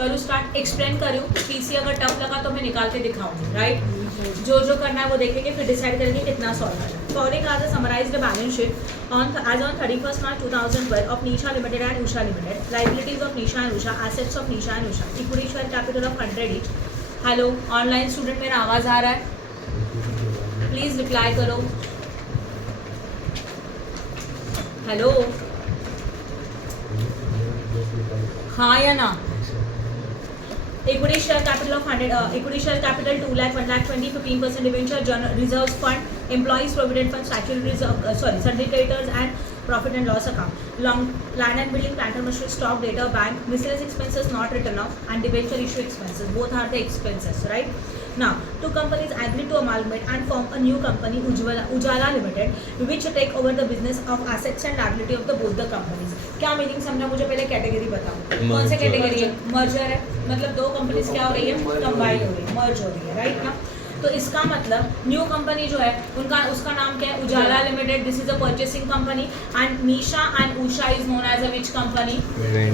करूँ start, explain करूँ, PC अगर टफ लगा तो मैं निकाल के दिखाऊंगी, राइट। जो जो करना है वो देखेंगे, फिर डिसाइड करेंगे कितना सॉल्व करना है। Following are the summarised balance sheet on as on 31st March 2012 of Nisha limited and Usha limited. Liabilities of Nisha and Usha, assets of Nisha and Usha, equity share capital of 100 each. Hello online student, मेरा आवाज़ आ रहा है? Please reply करो। Hello, हाँ या ना? Equity share capital of 100, equity share capital 2 lakh, 1 lakh 20, 15% debenture, reserves fund, employees provident fund, statutory reserve, sundry creditors and profit and loss account, long land and building, plant and machinery, stock, data, bank, miscellaneous expenses not written off, and debenture issue expenses. Both are the expenses, right? Now, two companies agreed to amalgamate and form a new company, Ujala Limited, which take over the business of assets and liability of the both the companies. क्या meaning समझा? मुझे पहले category बताओ, कौन सी category है? Merger है, मतलब दो कंपनीज क्या हो रही है? कंबाइन हो रही है, मर्ज हो रही है, राइट ना। तो इसका मतलब न्यू कंपनी जो है उसका नाम क्या है? Ujala limited. This is a purchasing company and Nisha and Usha is known as a which company?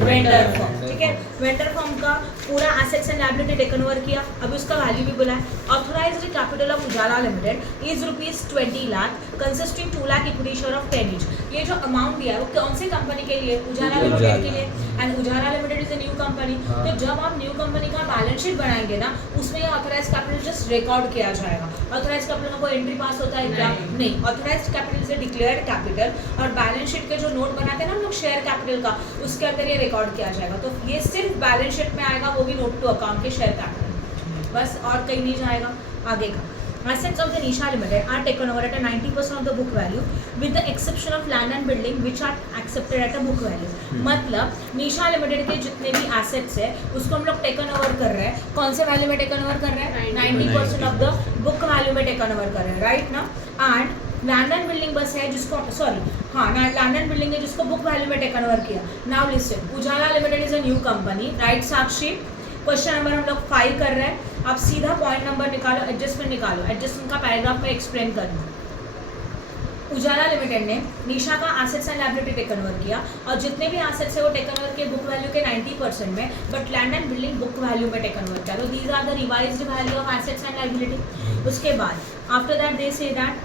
Vendor firm, ठीक है। वेंडर फर्म का पूरा assets and liability taken over किया। अभी उसका वैल्यू भी बोला है। Authorised capital of Ujala limited is ₹20 lakh, consisting 2 lakh equity share of 10 each. ये जो अमाउंट दिया है वो कौन सी कंपनी के लिए? उजाला लिमिटेड के लिए। And Ujala limited is a new company. तो जब आप न्यू कंपनी का बैलेंस शीट बनाएंगे ना, उसमें ये ऑथराइज कैपिटल जस्ट रिकॉर्ड किया जाएगा। ऑथराइज कैपिटल का कोई एंट्री पास होता है क्या? नहीं। Authorise capital is a declared capital और बैलेंस शीट के जो नोट बनाते हैं ना हम लोग शेयर कैपिटल का, उसके अंदर ये रिकॉर्ड किया जाएगा। तो ये सिर्फ बैलेंस शीट में आएगा, वो भी नोट टू अकाउंट के शेयर कैपिटल, बस और कहीं नहीं जाएगा। आगे का assets of the Nisha Limited are taken over at a 90% of the book value with the exception of land and building which are accepted at a book value। मतलब निशा limited के जितने भी assets है उसको हम लोग टेकन ओवर कर रहे हैं। कौन से वैल्यू में टेकन ओवर कर रहे हैं? 90% ऑफ द बुक वैल्यू में टेकन ओवर कर रहे हैं, राइट ना। एंड लैंड एंड बिल्डिंग बस है जिसको, लैंड एंड बिल्डिंग है जिसको बुक वैल्यू में टेकन ओवर किया। Now listen, Ujala limited is a new company, right Sakshi? Question number हम लोग 5 कर रहे हैं। आप सीधा पॉइंट नंबर निकालो, एडजस्टमेंट निकालो। एडजस्टमेंट का पैराग्राफ में एक्सप्लेन करूँ। उजाला लिमिटेड ने निशा का assets and liability taken over किया और जितने भी एसेट्स है वो टेकन ओवर किए बुक वैल्यू के 90% में, but land and building book value में टेकन ओवर किया। तो these are the revised value of assets and liability. उसके बाद after that they say that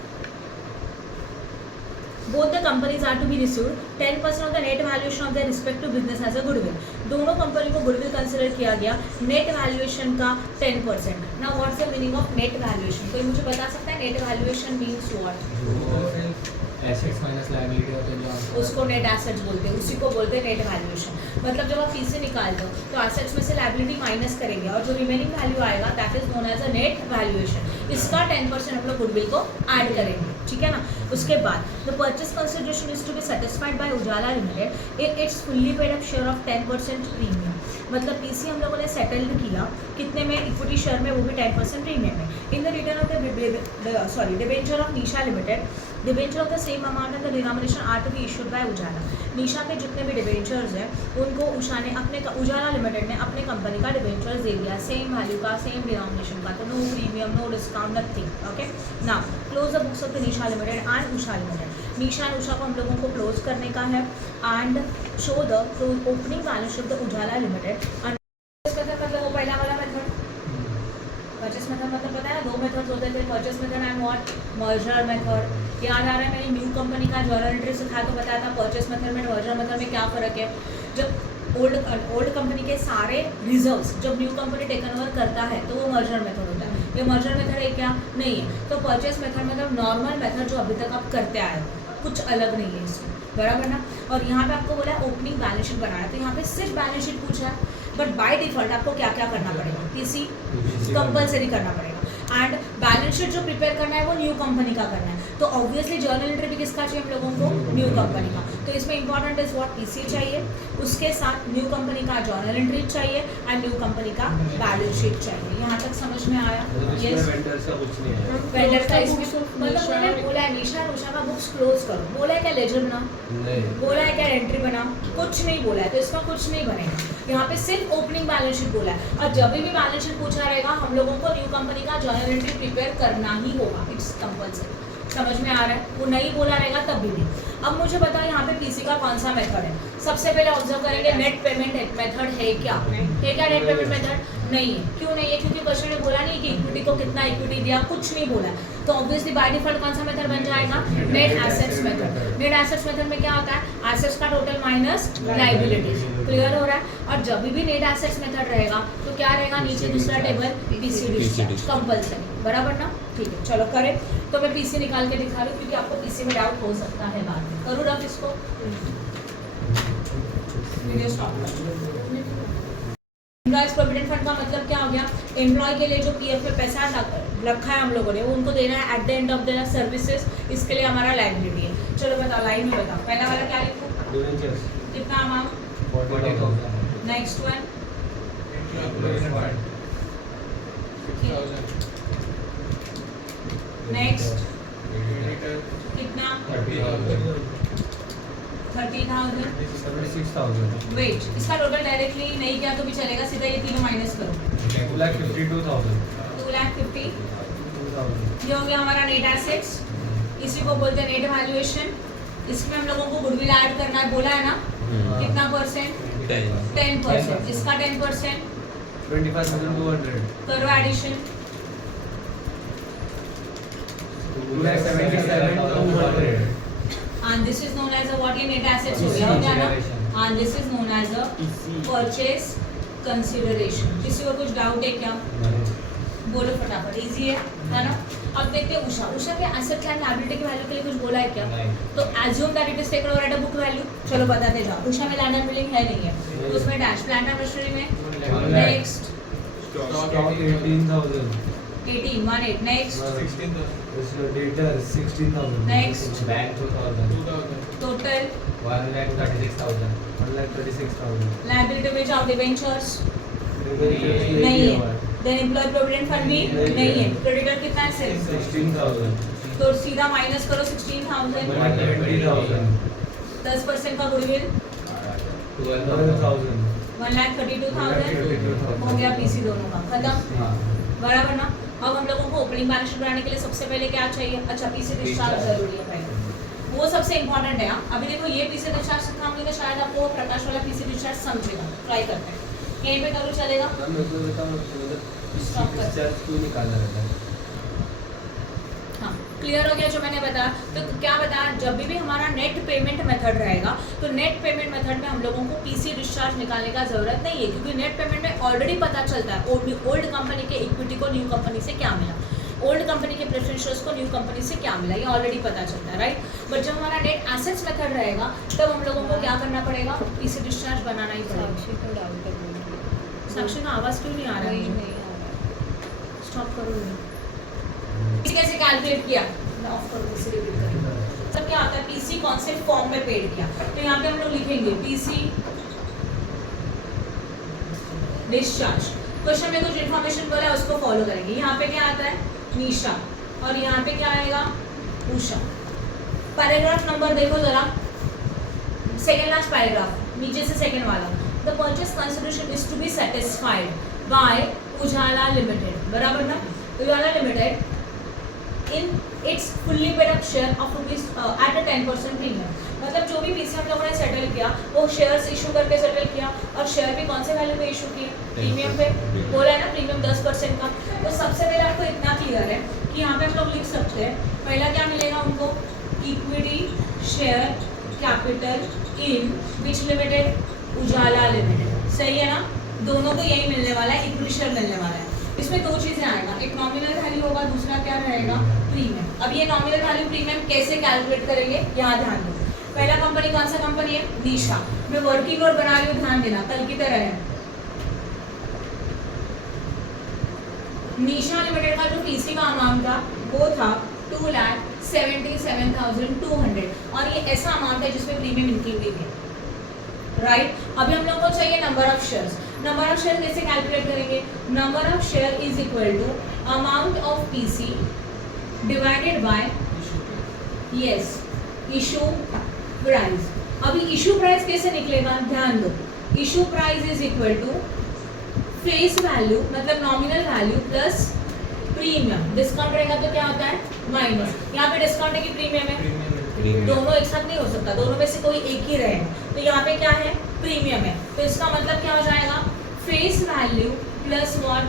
both the companies are to be received 10% of the net valuation of their respective business as a goodwill। दोनों company को goodwill consider किया गया, net valuation का 10%। Now what's the meaning of net valuation? कोई मुझे बता सकता है net valuation means what? Assets minus liability होते हैं, उसको नेट एसेट्स बोलते हैं, उसी को बोलते हैं नेट वैल्यूएशन। मतलब जब आप पीसी निकालते हो तो एसेट्स में से लायबिलिटी माइनस करेंगे और जो रिमेनिंग वैल्यू आएगा that is known as a net valuation. इसका 10% हम लोग गुडविल को ऐड करेंगे, ठीक है ना। उसके बाद the purchase consideration is to be satisfied by Ujala limited its fully paid up share of 10% premium. मतलब पीसी हम लोगों ने सेटल्ड किया कितने में? इक्विटी शेयर में, वो भी 10% प्रीमियम में। In the return of the debenture of Nisha limited, debenture of the same amount and the denomination are to be issued by Ujala. Nisha के जितने भी डिबेंचर्स हैं उनको उषा ने उजाला लिमिटेड ने अपने कंपनी का डिबेंचर्स दे दिया, सेम वैल्यू का, सेम डिनोमिनेशन का। तो no premium, no discount, nothing. Okay, now close the books of the Nisha limited and Usha limited. Nisha and Usha को हम लोगों को क्लोज करने का है and show the opening balance sheet of the Ujala limited. मतलब वो पहला वाला मेथड, परचेस मेथड मतलब पता है ना, 2 मेथड्स होते थे, purchase method and what? Merger method. याद आ रहा है? मैंने न्यू कंपनी का जर्नल एंट्री सिखाया तो बताया था परचेस मेथड में मर्जर मेथड में क्या फ़र्क है। जब ओल्ड कंपनी के सारे रिजर्व्स जब न्यू कंपनी टेकन ओवर करता है तो वो मर्जर मेथड होता है। ये मर्जर मेथड है क्या? नहीं है। तो परचेस मेथड मतलब नॉर्मल मेथड जो अभी तक आप करते आए हो, कुछ अलग नहीं है इसमें, बराबर ना। और यहाँ पे आपको बोला है ओपनिंग बैलेंस शीट बनाया, तो यहाँ पे सिर्फ बैलेंस शीट पूछा है, बट बाय डिफॉल्ट आपको क्या क्या करना पड़ेगा? पीसी कंपलसरी करना पड़ेगा। एंड बैलेंस शीट जो प्रिपेयर करना है वो न्यू कंपनी का करना है, तो ऑब्वियसली जर्नल एंट्री भी किसका चाहिए हम लोगों को? न्यू कंपनी का। तो इसमें इंपॉर्टेंट इज व्हाट? पीसी चाहिए, उसके साथ न्यू कंपनी का जर्नल एंट्री चाहिए एंड न्यू कंपनी का बैलेंस शीट चाहिए। यहाँ तक समझ में आया? यस। वेंडर का इसमें मतलब मैंने बोला है निशा और उषा का बुक्स क्लोज करो, बोला है क्या लेजर बना? बोला है क्या एंट्री बना? कुछ नहीं बोला है, तो इसका कुछ नहीं बनेगा। यहाँ पे सिर्फ ओपनिंग बैलेंस शीट बोला है और जब भी बैलेंस शीट पूछा रहेगा हम लोगों को न्यू कंपनी का जर्नल एंट्री प्रिपेयर करना ही होगा, इट्स कंपल्सरी। समझ में आ रहा है? वो नहीं बोला रहेगा तब भी नहीं। अब मुझे बताओ यहाँ पे पीसी का कौन सा मेथड है। सबसे पहले ऑब्जर्व करेंगे नेट पेमेंट मेथड है क्या? है क्या नेट पेमेंट मेथड? नहीं है। क्यों नहीं है? क्योंकि क्वेश्चन में बोला नहीं कि इक्विटी को कितना इक्विटी दिया, कुछ नहीं बोला। तो ऑब्वियसली बाय डिफॉल्ट कौन सा मेथड बन जाएगा? Net assets method. Net assets method में क्या होता है? एसेट्स का टोटल माइनस लायबिलिटीज। क्लियर हो रहा है? और जब भी नेट एसेट्स मेथड रहेगा तो क्या रहेगा? नीचे दूसरा टेबल पीसी डिस्चार्ज कंपल्सरी, बराबर ना? ठीक है, चलो करें। तो मैं पीसी निकाल के दिखा रही हूँ क्योंकि आपको पीसी में डाउट हो सकता है बाद में। करूँ रफ इसको? वीडियो स्टॉप कर। एम्प्लॉयज प्रोविडेंट फंड का मतलब क्या हो गया? एम्प्लॉय के लिए जो पीएफ में पैसा रखा है हम लोगों ने, वो उनको देना है at the end of the services. इसके लिए हमारा लायबिलिटी है। चलो बताओ, लाइन में बताओ। पहला वाला क्या लिखूं? कितना अमाउंट? 40,000। नेक्स्ट वन नेक्स्ट कितना? 30,000। 76,000। वेट, इसका टोटल डायरेक्टली नहीं किया तो भी चलेगा, सीधा ये तीनों माइनस करो। 2,52,000। 2,50,000 ये हो गया हमारा नेट एसेट्स। इसी को बोलते हैं नेट वैल्यूएशन। इसमें हम लोगों को गुडविल ऐड करना है, बोला है ना? कितना परसेंट? 10%। इसका 10%। 25,200। करो addition. 2,77,200। And this is known as a what? ये net assets हो गया, हो गया ना? And this is known as a purchase consideration। किसी को कुछ डाउट है क्या? बोलो फटाफट, इजी है ना? अब देखते हैं उषा। उषा के एसेट एंड लायबिलिटी की वैल्यू के लिए कुछ बोला है क्या? तो assume that it is taken over eight a book value. चलो बताते जाओ। उषा में लैंड एंड बिल्डिंग है नहीं है तो उसमें डैश। प्लांट एंड मशीनरी में next Stock 18,000। 18 next Debtor 16,000। Next Bank 2,000। Total 1,36,000। 1,36,000। Liability में जाओ। डिबेंचर्स नहीं है। देन एम्प्लॉय प्रोविडेंट फंड भी नहीं है। क्रेडिटर कितना है? सिर्फ 16,000। तो सीधा माइनस करो 16,000। 120,000। 10% का गुडविल 12,000। 1,32,000 हो गया पीसी दोनों का खत्म, बराबर ना? अब हम लोगों को ओपनिंग बैलेंस शीट बनाने के लिए सबसे पहले क्या चाहिए? अच्छा, पीसी डिस्चार्ज जरूरी है पहले, वो सबसे इंपॉर्टेंट है। अभी देखो ये पीसी डिस्चार्ज सिखाऊंगी तो शायद आपको प्रकाश वाला पीसी डिस्चार्ज समझेगा। ट्राई करते हैं, यहीं पे करो, चलेगा? Stop कर। क्यों निकालना रहता है? हाँ, क्लियर हो गया जो मैंने बताया। तो क्या बताया? जब भी हमारा नेट पेमेंट मेथड रहेगा तो नेट पेमेंट मेथड में हम लोगों को पीसी डिस्चार्ज निकालने का जरूरत नहीं है, क्योंकि नेट पेमेंट में ऑलरेडी पता चलता है ओल्ड कंपनी के इक्विटी को न्यू कंपनी से क्या मिला, ओल्ड कंपनी के प्रेफरेंस शेयर्स को न्यू कंपनी से क्या मिला, ये ऑलरेडी पता चलता है, राइट? बट जब हमारा नेट एसेट्स मेथड रहेगा तब हम लोगों को क्या करना पड़ेगा? पीसी डिस्चार्ज बनाना ही पड़ेगा। साक्षी का आवाज़ क्यों नहीं आ रहा है? स्टॉप करो। कैसे कैलकुलेट किया? ऑफ करो, इसे रिपीट करेंगे। सब क्या आता है? पीसी कौन से फॉर्म में पेड किया, तो यहाँ पे हम लोग लिखेंगे पीसी डिस्चार्ज। क्वेश्चन में कुछ इन्फॉर्मेशन बोला है उसको फॉलो करेंगे। यहाँ पे क्या आता है? निशा, और यहाँ पे क्या आएगा? उषा। पैराग्राफ नंबर देखो जरा, सेकेंड लास्ट पैराग्राफ, नीचे से सेकेंड वाला। The purchase consideration is to be satisfied by Ujala limited, बराबर ना? Ujala limited in its fully paid up share of rupees at a 10% premium. मतलब जो भी पीसी हम लोगों ने सेटल किया वो शेयर्स इशू करके सेटल किया, और शेयर भी कौन से वैल्यू पे इशू किए? प्रीमियम पे। बोला है ना प्रीमियम 10% का। तो सबसे पहले आपको इतना क्लियर है कि यहाँ पे हम लोग लिख सकते हैं, पहला क्या मिलेगा उनको? Equity share capital in which limited? Ujala limited. सही है ना? दोनों को यही मिलने वाला है, इक्विटी शेयर मिलने वाला है। इसमें दो चीज़ें आएगा, एक नॉमिनल वैल्यू होगा, दूसरा क्या रहेगा? प्रीमियम। अब ये नॉमिनल वैल्यू प्रीमियम कैसे कैलकुलेट करेंगे, यहाँ ध्यान दो। पहला कंपनी कौन सा कंपनी है? निशा। मैं वर्किंग नोट बना रही हूँ, ध्यान देना, कल की तरह है। निशा लिमिटेड का जो पीसी का अमाउंट था वो था 2,77,200, और ये ऐसा अमाउंट है जिसमें प्रीमियम इंक्लूडेड है, राइट? अभी हम लोग को चाहिए number of shares. Number of share कैसे कैलकुलेट करेंगे? Number of share is equal to amount of PC divided by yes issue price. अभी इशू प्राइस कैसे निकलेगा? ध्यान दो, issue price is equal to face value मतलब nominal value plus premium, discount रहेगा तो क्या होता है माइनस, यहाँ पे डिस्काउंट है कि प्रीमियम है, दोनों एक साथ नहीं हो सकता, दोनों में से कोई एक ही रहे, तो यहाँ पे क्या है प्रीमियम है, तो इसका मतलब क्या हो जाएगा face value plus what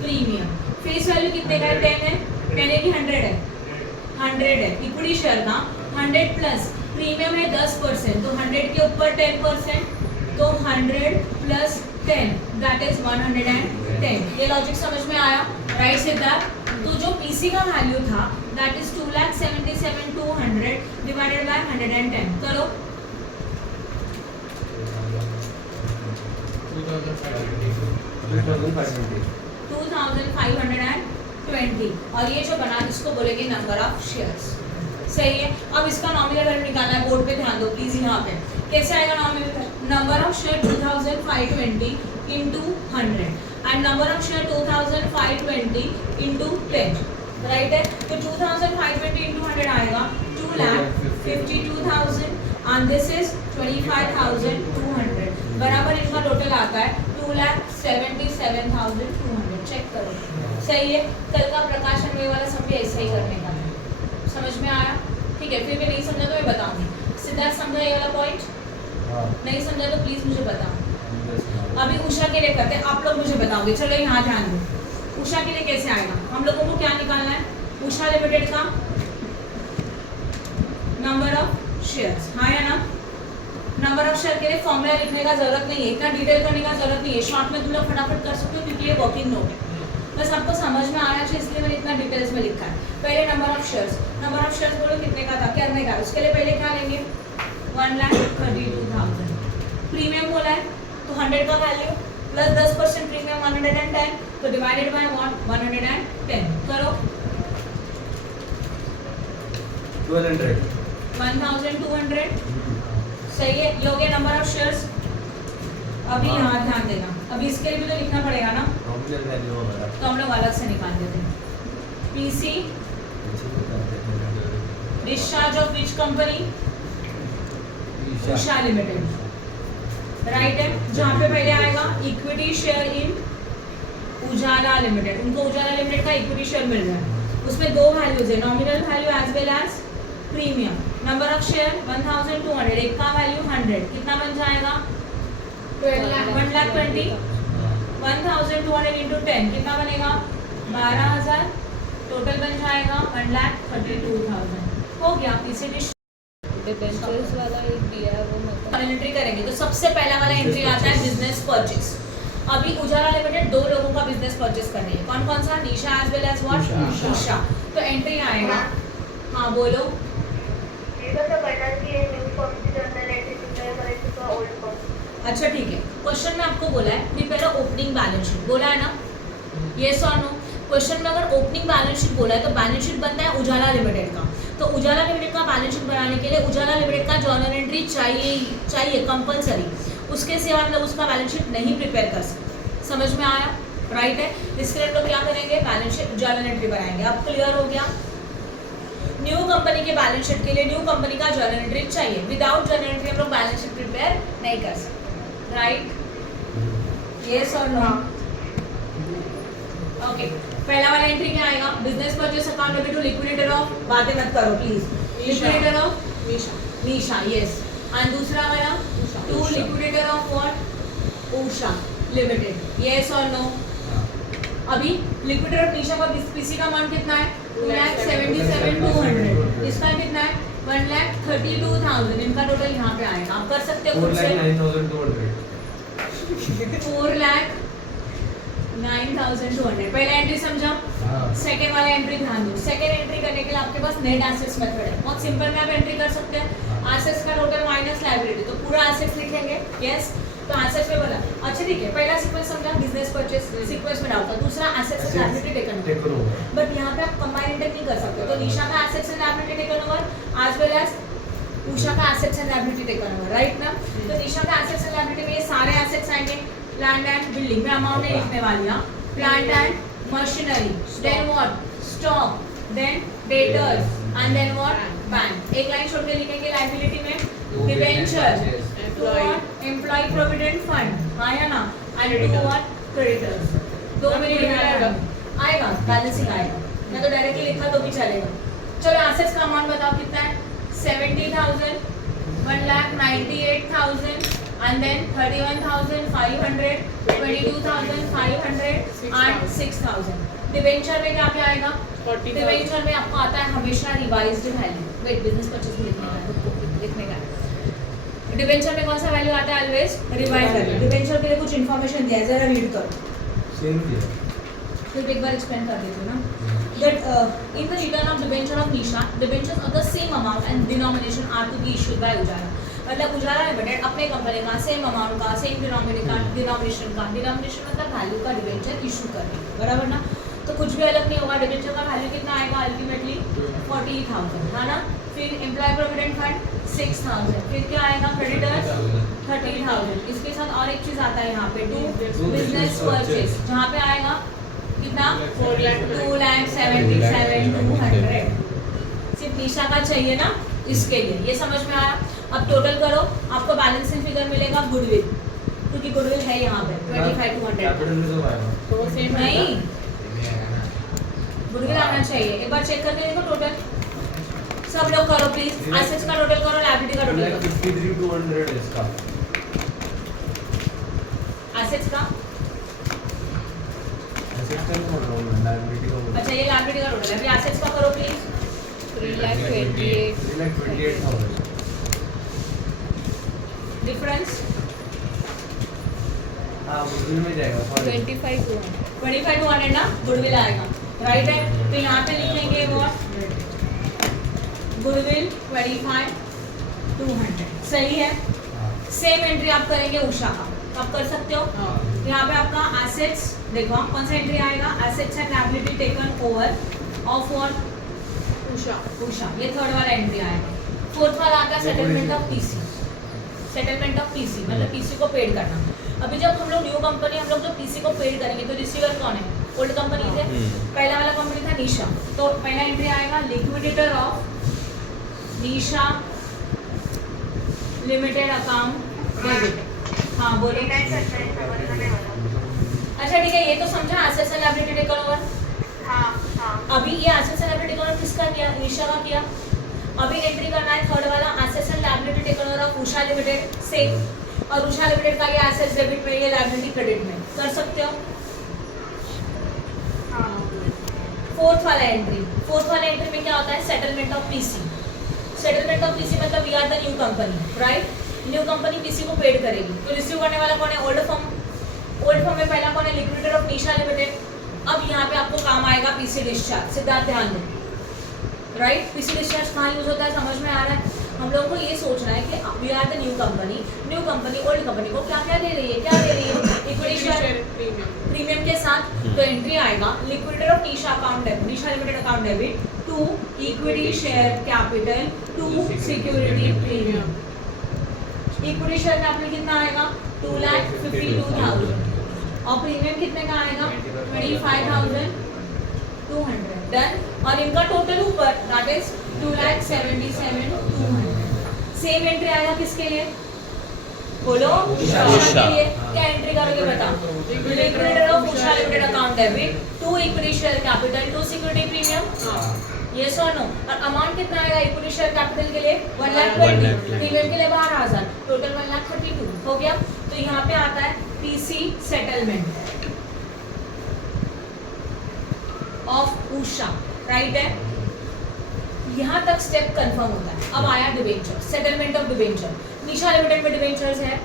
premium. Face value कितने का है 10 है, 10 है कि 100 है, 100 है, इक्विटी शेयर का 100 प्लस प्रीमियम है 10%, तो 100 के ऊपर 10%, तो 100 प्लस 10 दैट इज 110। ये लॉजिक समझ में आया राइट सिद्धार्थ? तो जो पीसी का वैल्यू था दैट इज 2,77,200 डिवाइडेड बाय 110, करो 2,520 और ये जो बना इसको बोलेंगे नंबर ऑफ शेयर्स। सही है, अब इसका नॉमिनल वैल्यू निकालना है, बोर्ड पे ध्यान दो प्लीज। यहाँ पे कैसे आएगा nominal? Number of share 2,520 into 100 and number of share 2,520 into 10 right है, तो 2,520 into 100 आएगा 2,52,000 एंड दिस इज 25,200 बराबर इनका टोटल आता है 2,77,200। चेक करो सही है। कल का प्रकाशन में वाला सब भी ऐसा ही करने का है, समझ में आया? ठीक है, फिर भी नहीं समझा तो मैं बताऊंगी। सिद्धार्थ समझा ये वाला पॉइंट? नहीं समझा तो प्लीज मुझे बताओ। अभी उषा के लिए करते हैं, आप लोग मुझे बताओगे। चलो यहाँ ध्यान दो, उषा के लिए कैसे आएगा? हम लोगों को क्या निकालना है? उषा लिमिटेड का नंबर ऑफ शेयर्स, हाँ या ना? नंबर ऑफ शेयर के लिए फॉर्मूला लिखने का जरूरत नहीं है, इतना डिटेल करने का जरूरत नहीं है, शॉर्ट में तुम लोग फटाफट कर सकते हो क्योंकि ये वर्किंग नोट है। बस आपको समझ में आना चाहिए इसलिए मैंने इतना डिटेल्स में लिखा है। पहले number of shares, number of shares बोलो कितने का था, करने का, उसके लिए पहले क्या लेंगे 1,32,000। प्रीमियम बोला है तो 100 का वैल्यू प्लस 10% प्रीमियम 110, तो डिवाइडेड बाय व्हाट 110 करो 1,200 सही है। ये हो गया नंबर ऑफ शेयर्स। अभी यहाँ ध्यान देना, अभी इसके लिए भी तो लिखना पड़ेगा ना, तो हम लोग अलग से निकाल देते हैं। PC discharge of which company? Usha limited right है, जहाँ पे पहले आएगा equity share in Ujala limited, उनको उजाला लिमिटेड का इक्विटी शेयर मिल रहा है, उसमें दो वैल्यूज है, nominal value as well as premium. Number of share 1,200, एक का वैल्यू 100, कितना बन जाएगा 1,20,000। 1,200 इंटू 10 कितना बनेगा 12,000, टोटल बन जाएगा 1,32,000। हो गया। पीछे डिबेंचर्स वाला एक दिया है वो मतलब एंट्री करेंगे तो सबसे पहला वाला एंट्री आता है बिजनेस परचेस। अभी उजाला लिमिटेड दो लोगों का बिजनेस परचेस करनी है, कौन कौन सा? निशा as well as what Usha. तो एंट्री आएगा, हाँ बोलो। अच्छा ठीक है, क्वेश्चन में आपको बोला है प्रिपेयर ओपनिंग बैलेंस शीट, बोला है ना यस और नो? क्वेश्चन में अगर ओपनिंग बैलेंस शीट बोला है तो बैलेंस शीट बनता है उजाला लिमिटेड का, तो उजाला लिमिटेड का बैलेंस शीट बनाने के लिए उजाला लिमिटेड का जर्नल एंट्री चाहिए कंपलसरी, उसके सिवा हम लोग उसका बैलेंस शीट नहीं प्रिपेयर कर सकते। समझ में आया राइट है? इसके लिए हम लोग क्या करेंगे, बैलेंस शीट जर्नल एंट्री बनाएंगे। अब क्लियर हो गया? न्यू कंपनी के बैलेंस शीट के लिए न्यू कंपनी का जर्नल एंट्री चाहिए, विदाउट जर्नल एंट्री हम लोग बैलेंस शीट प्रिपेयर नहीं कर सकते राइट? यस और नो? ओके, पहला वाला एंट्री क्या आएगा? Business purchase account debit to liquidator of, बातें मत करो please, liquidator of Nisha yes, and दूसरा वाला to liquidator of what Usha limited, yes और नो? अभी लिक्विडेटर ऑफ निशा का पीसी का अमाउंट कितना है 2,77,200, इसका कितना है 1,32,000, इनका टोटल यहाँ पे आएगा। आप कर सकते हो खुद से 4,09,200। पहला एंट्री समझा? सेकेंड वाला एंट्री ध्यान दो। सेकेंड एंट्री करने के लिए आपके पास नेट एसेट्स मेथड है, बहुत सिंपल में आप एंट्री कर सकते हैं। एसेट्स का टोटल माइनस लायबिलिटी, तो पूरा एसेट्स लिखेंगे यस, तो एसेट्स में बोला। अच्छा ठीक है, पहला सीक्वेंस समझा बिजनेस परचेस सीक्वेंस में डालता, दूसरा assets and liability taken over, but यहाँ पे आप कंबाइन एंट्री नहीं कर सकते, तो निशा का assets and liability taken over as well as Usha का assets and liability taken over right ना? तो निशा का एसेट्स एंड लायबिलिटी में ये सारे एसेट्स आएंगे, प्लांट एंड बिल्डिंग में अमाउंट नहीं लिखने वाली, plant and machinery, then what stock, then debtors and then what bank. एक लाइन छोड़ के लिखेंगे लायबिलिटी में debenture to what employ provident fund, हाँ या ना, and to what creditors. 2 minute आएगा, बैलेंसिंग आएगा, मैं तो डायरेक्टली लिखा तो भी चलेगा। चलो एसेट्स का अमाउंट बताओ कितना है? 70,000, 1,98,000 and then 31,500, 22,500 and 6,000। डिबेंचर में क्या क्या आएगा? 40,000। डिबेंचर में आपको आता है हमेशा revised value. Wait, business purchase में लिखने का है। डिबेंचर में कौन सा वैल्यू आता है? Always revise value. डिबेंचर के लिए कुछ इन्फॉर्मेशन दिया है, जरा रीड करो। सेम दिया। फिर एक बार एक्सप्लेन कर देती हूँ ना। That in the return of debenture of Nisha, debentures of the same amount and denomination are to be issued by Ujala। मतलब उजाला लिमिटेड अपने कंपनी का सेम अमाउंट का, सेम डिनोमिनेशन का, डिनोमिनेशन मतलब वैल्यू का डिबेंचर इशू करने का, बराबर ना? तो कुछ भी अलग नहीं होगा। डिबेंचर का वैल्यू कितना आएगा? अल्टीमेटली 40,000, है ना? फिर एम्प्लॉय प्रोविडेंट फंड 6,000, फिर क्या आएगा? क्रेडिटर्स 30,000। इसके साथ और एक चीज आता है यहाँ पे, टू बिजनेस परचेज, जहाँ पे आएगा कितना? 2,77,200। सिर्फ निशा का चाहिए ना, इसके लिए। ये समझ में आया? अब टोटल करो, आपको बैलेंसिंग फिगर मिलेगा गुडविल, क्योंकि गुडविल है यहाँ पे 25,200। कैपिटल रिजर्व आएगा। तो वो सेम नहीं, गुडविल आना चाहिए। एक बार चेक करके देखो टोटल, सब लोग करो प्लीज। एसेट्स का टोटल करो, लायबिलिटी का टोटल करो। 53,200 है इसका। एसेट्स का, एसेट्स का नहीं बोल रहा हूँ मैं, लायबिलिटी का बोल रहा अच्छा ये लायबिलिटी का टोटल है। अभी एसेट्स का करो प्लीज। 3,28,000। 3,28,000। डिफरेंस हाँ, गुडविल में जाएगा। सॉरी। 25,200। 25,200 ना गुडविल आएगा, राइट है? तो यहाँ पे लिख लेंगे वो गुडविल 25,200, सही है? हाँ। सेम एंट्री आप करेंगे उषा का, तो आप कर सकते हो। यहाँ पे आपका एसेट्स देखो, कौन सा एंट्री आएगा? Assets and liability taken over of what? Usha. Usha, ये थर्ड वाला एंट्री आएगा। फोर्थ वाला आता है settlement of PC. Settlement of PC मतलब पीसी को पेड करना। अभी जब हम लोग न्यू कंपनी, हम लोग जो पीसी को पेड करेंगे तो रिसीवर कौन है? ओल्ड कंपनी थे। पहला वाला कंपनी था निशा, तो पहला एंट्री आएगा liquidator of Nisha limited account debit. हाँ बोलो। अच्छा ठीक है, ये तो समझा assets and liability taken over. अभी ये assets and liability taken over किसका किया? निशा का किया। अभी एंट्री करना है थर्ड वाला, assets and liability taken over of Usha limited, same. और उषा लिमिटेड का ये एसेट्स डेबिट में, ये लायबिलिटी क्रेडिट में, कर सकते हो। फोर्थ वाला एंट्री में क्या होता है? Settlement of PC. Settlement of PC मतलब we are the new company, right? New company PC को पेड करेगी, तो रिसीव करने वाला कौन है? Old firm. ओल्ड फर्म में पहला कौन है? Liquidator of Nisha limited. अब यहाँ पे आपको काम आएगा पीसी डिस्चार्ज। सिद्धार्थ ध्यान दो, राइट? पीसी डिस्चार्ज कहाँ यूज होता है? समझ में आ रहा है? हम लोगों को ये सोचना है कि we are the new company old company को क्या क्या दे रही है? इक्विटी शेयर प्रीमियम के साथ। तो एंट्री आएगा liquidator of Nisha account debit, Nisha limited account debit, to equity share capital, to security premium. Equity share capital कितना आएगा? 2,52,000 और प्रीमियम कितने का आएगा? 25,200। डन। और इनका टोटल ऊपर दैट इज 2,77,200। सेम एंट्री आएगा किसके लिए? बोलो उषा के लिए। क्या एंट्री करोगे बताओ? Liquidator of Usha limited account debit, to equity share capital, to security premium. Yes और नो? और अमाउंट कितना आएगा इक्विटी शेयर कैपिटल के लिए? 1,20,000, प्रीमियम के लिए 12,000, टोटल 1,32,000 हो गया। तो यहाँ पे आता है PC settlement of Usha, right है? यहाँ तक स्टेप कंफर्म होता है। अब आया debenture, settlement of debenture. Nisha limited में डिबेंचर्स है,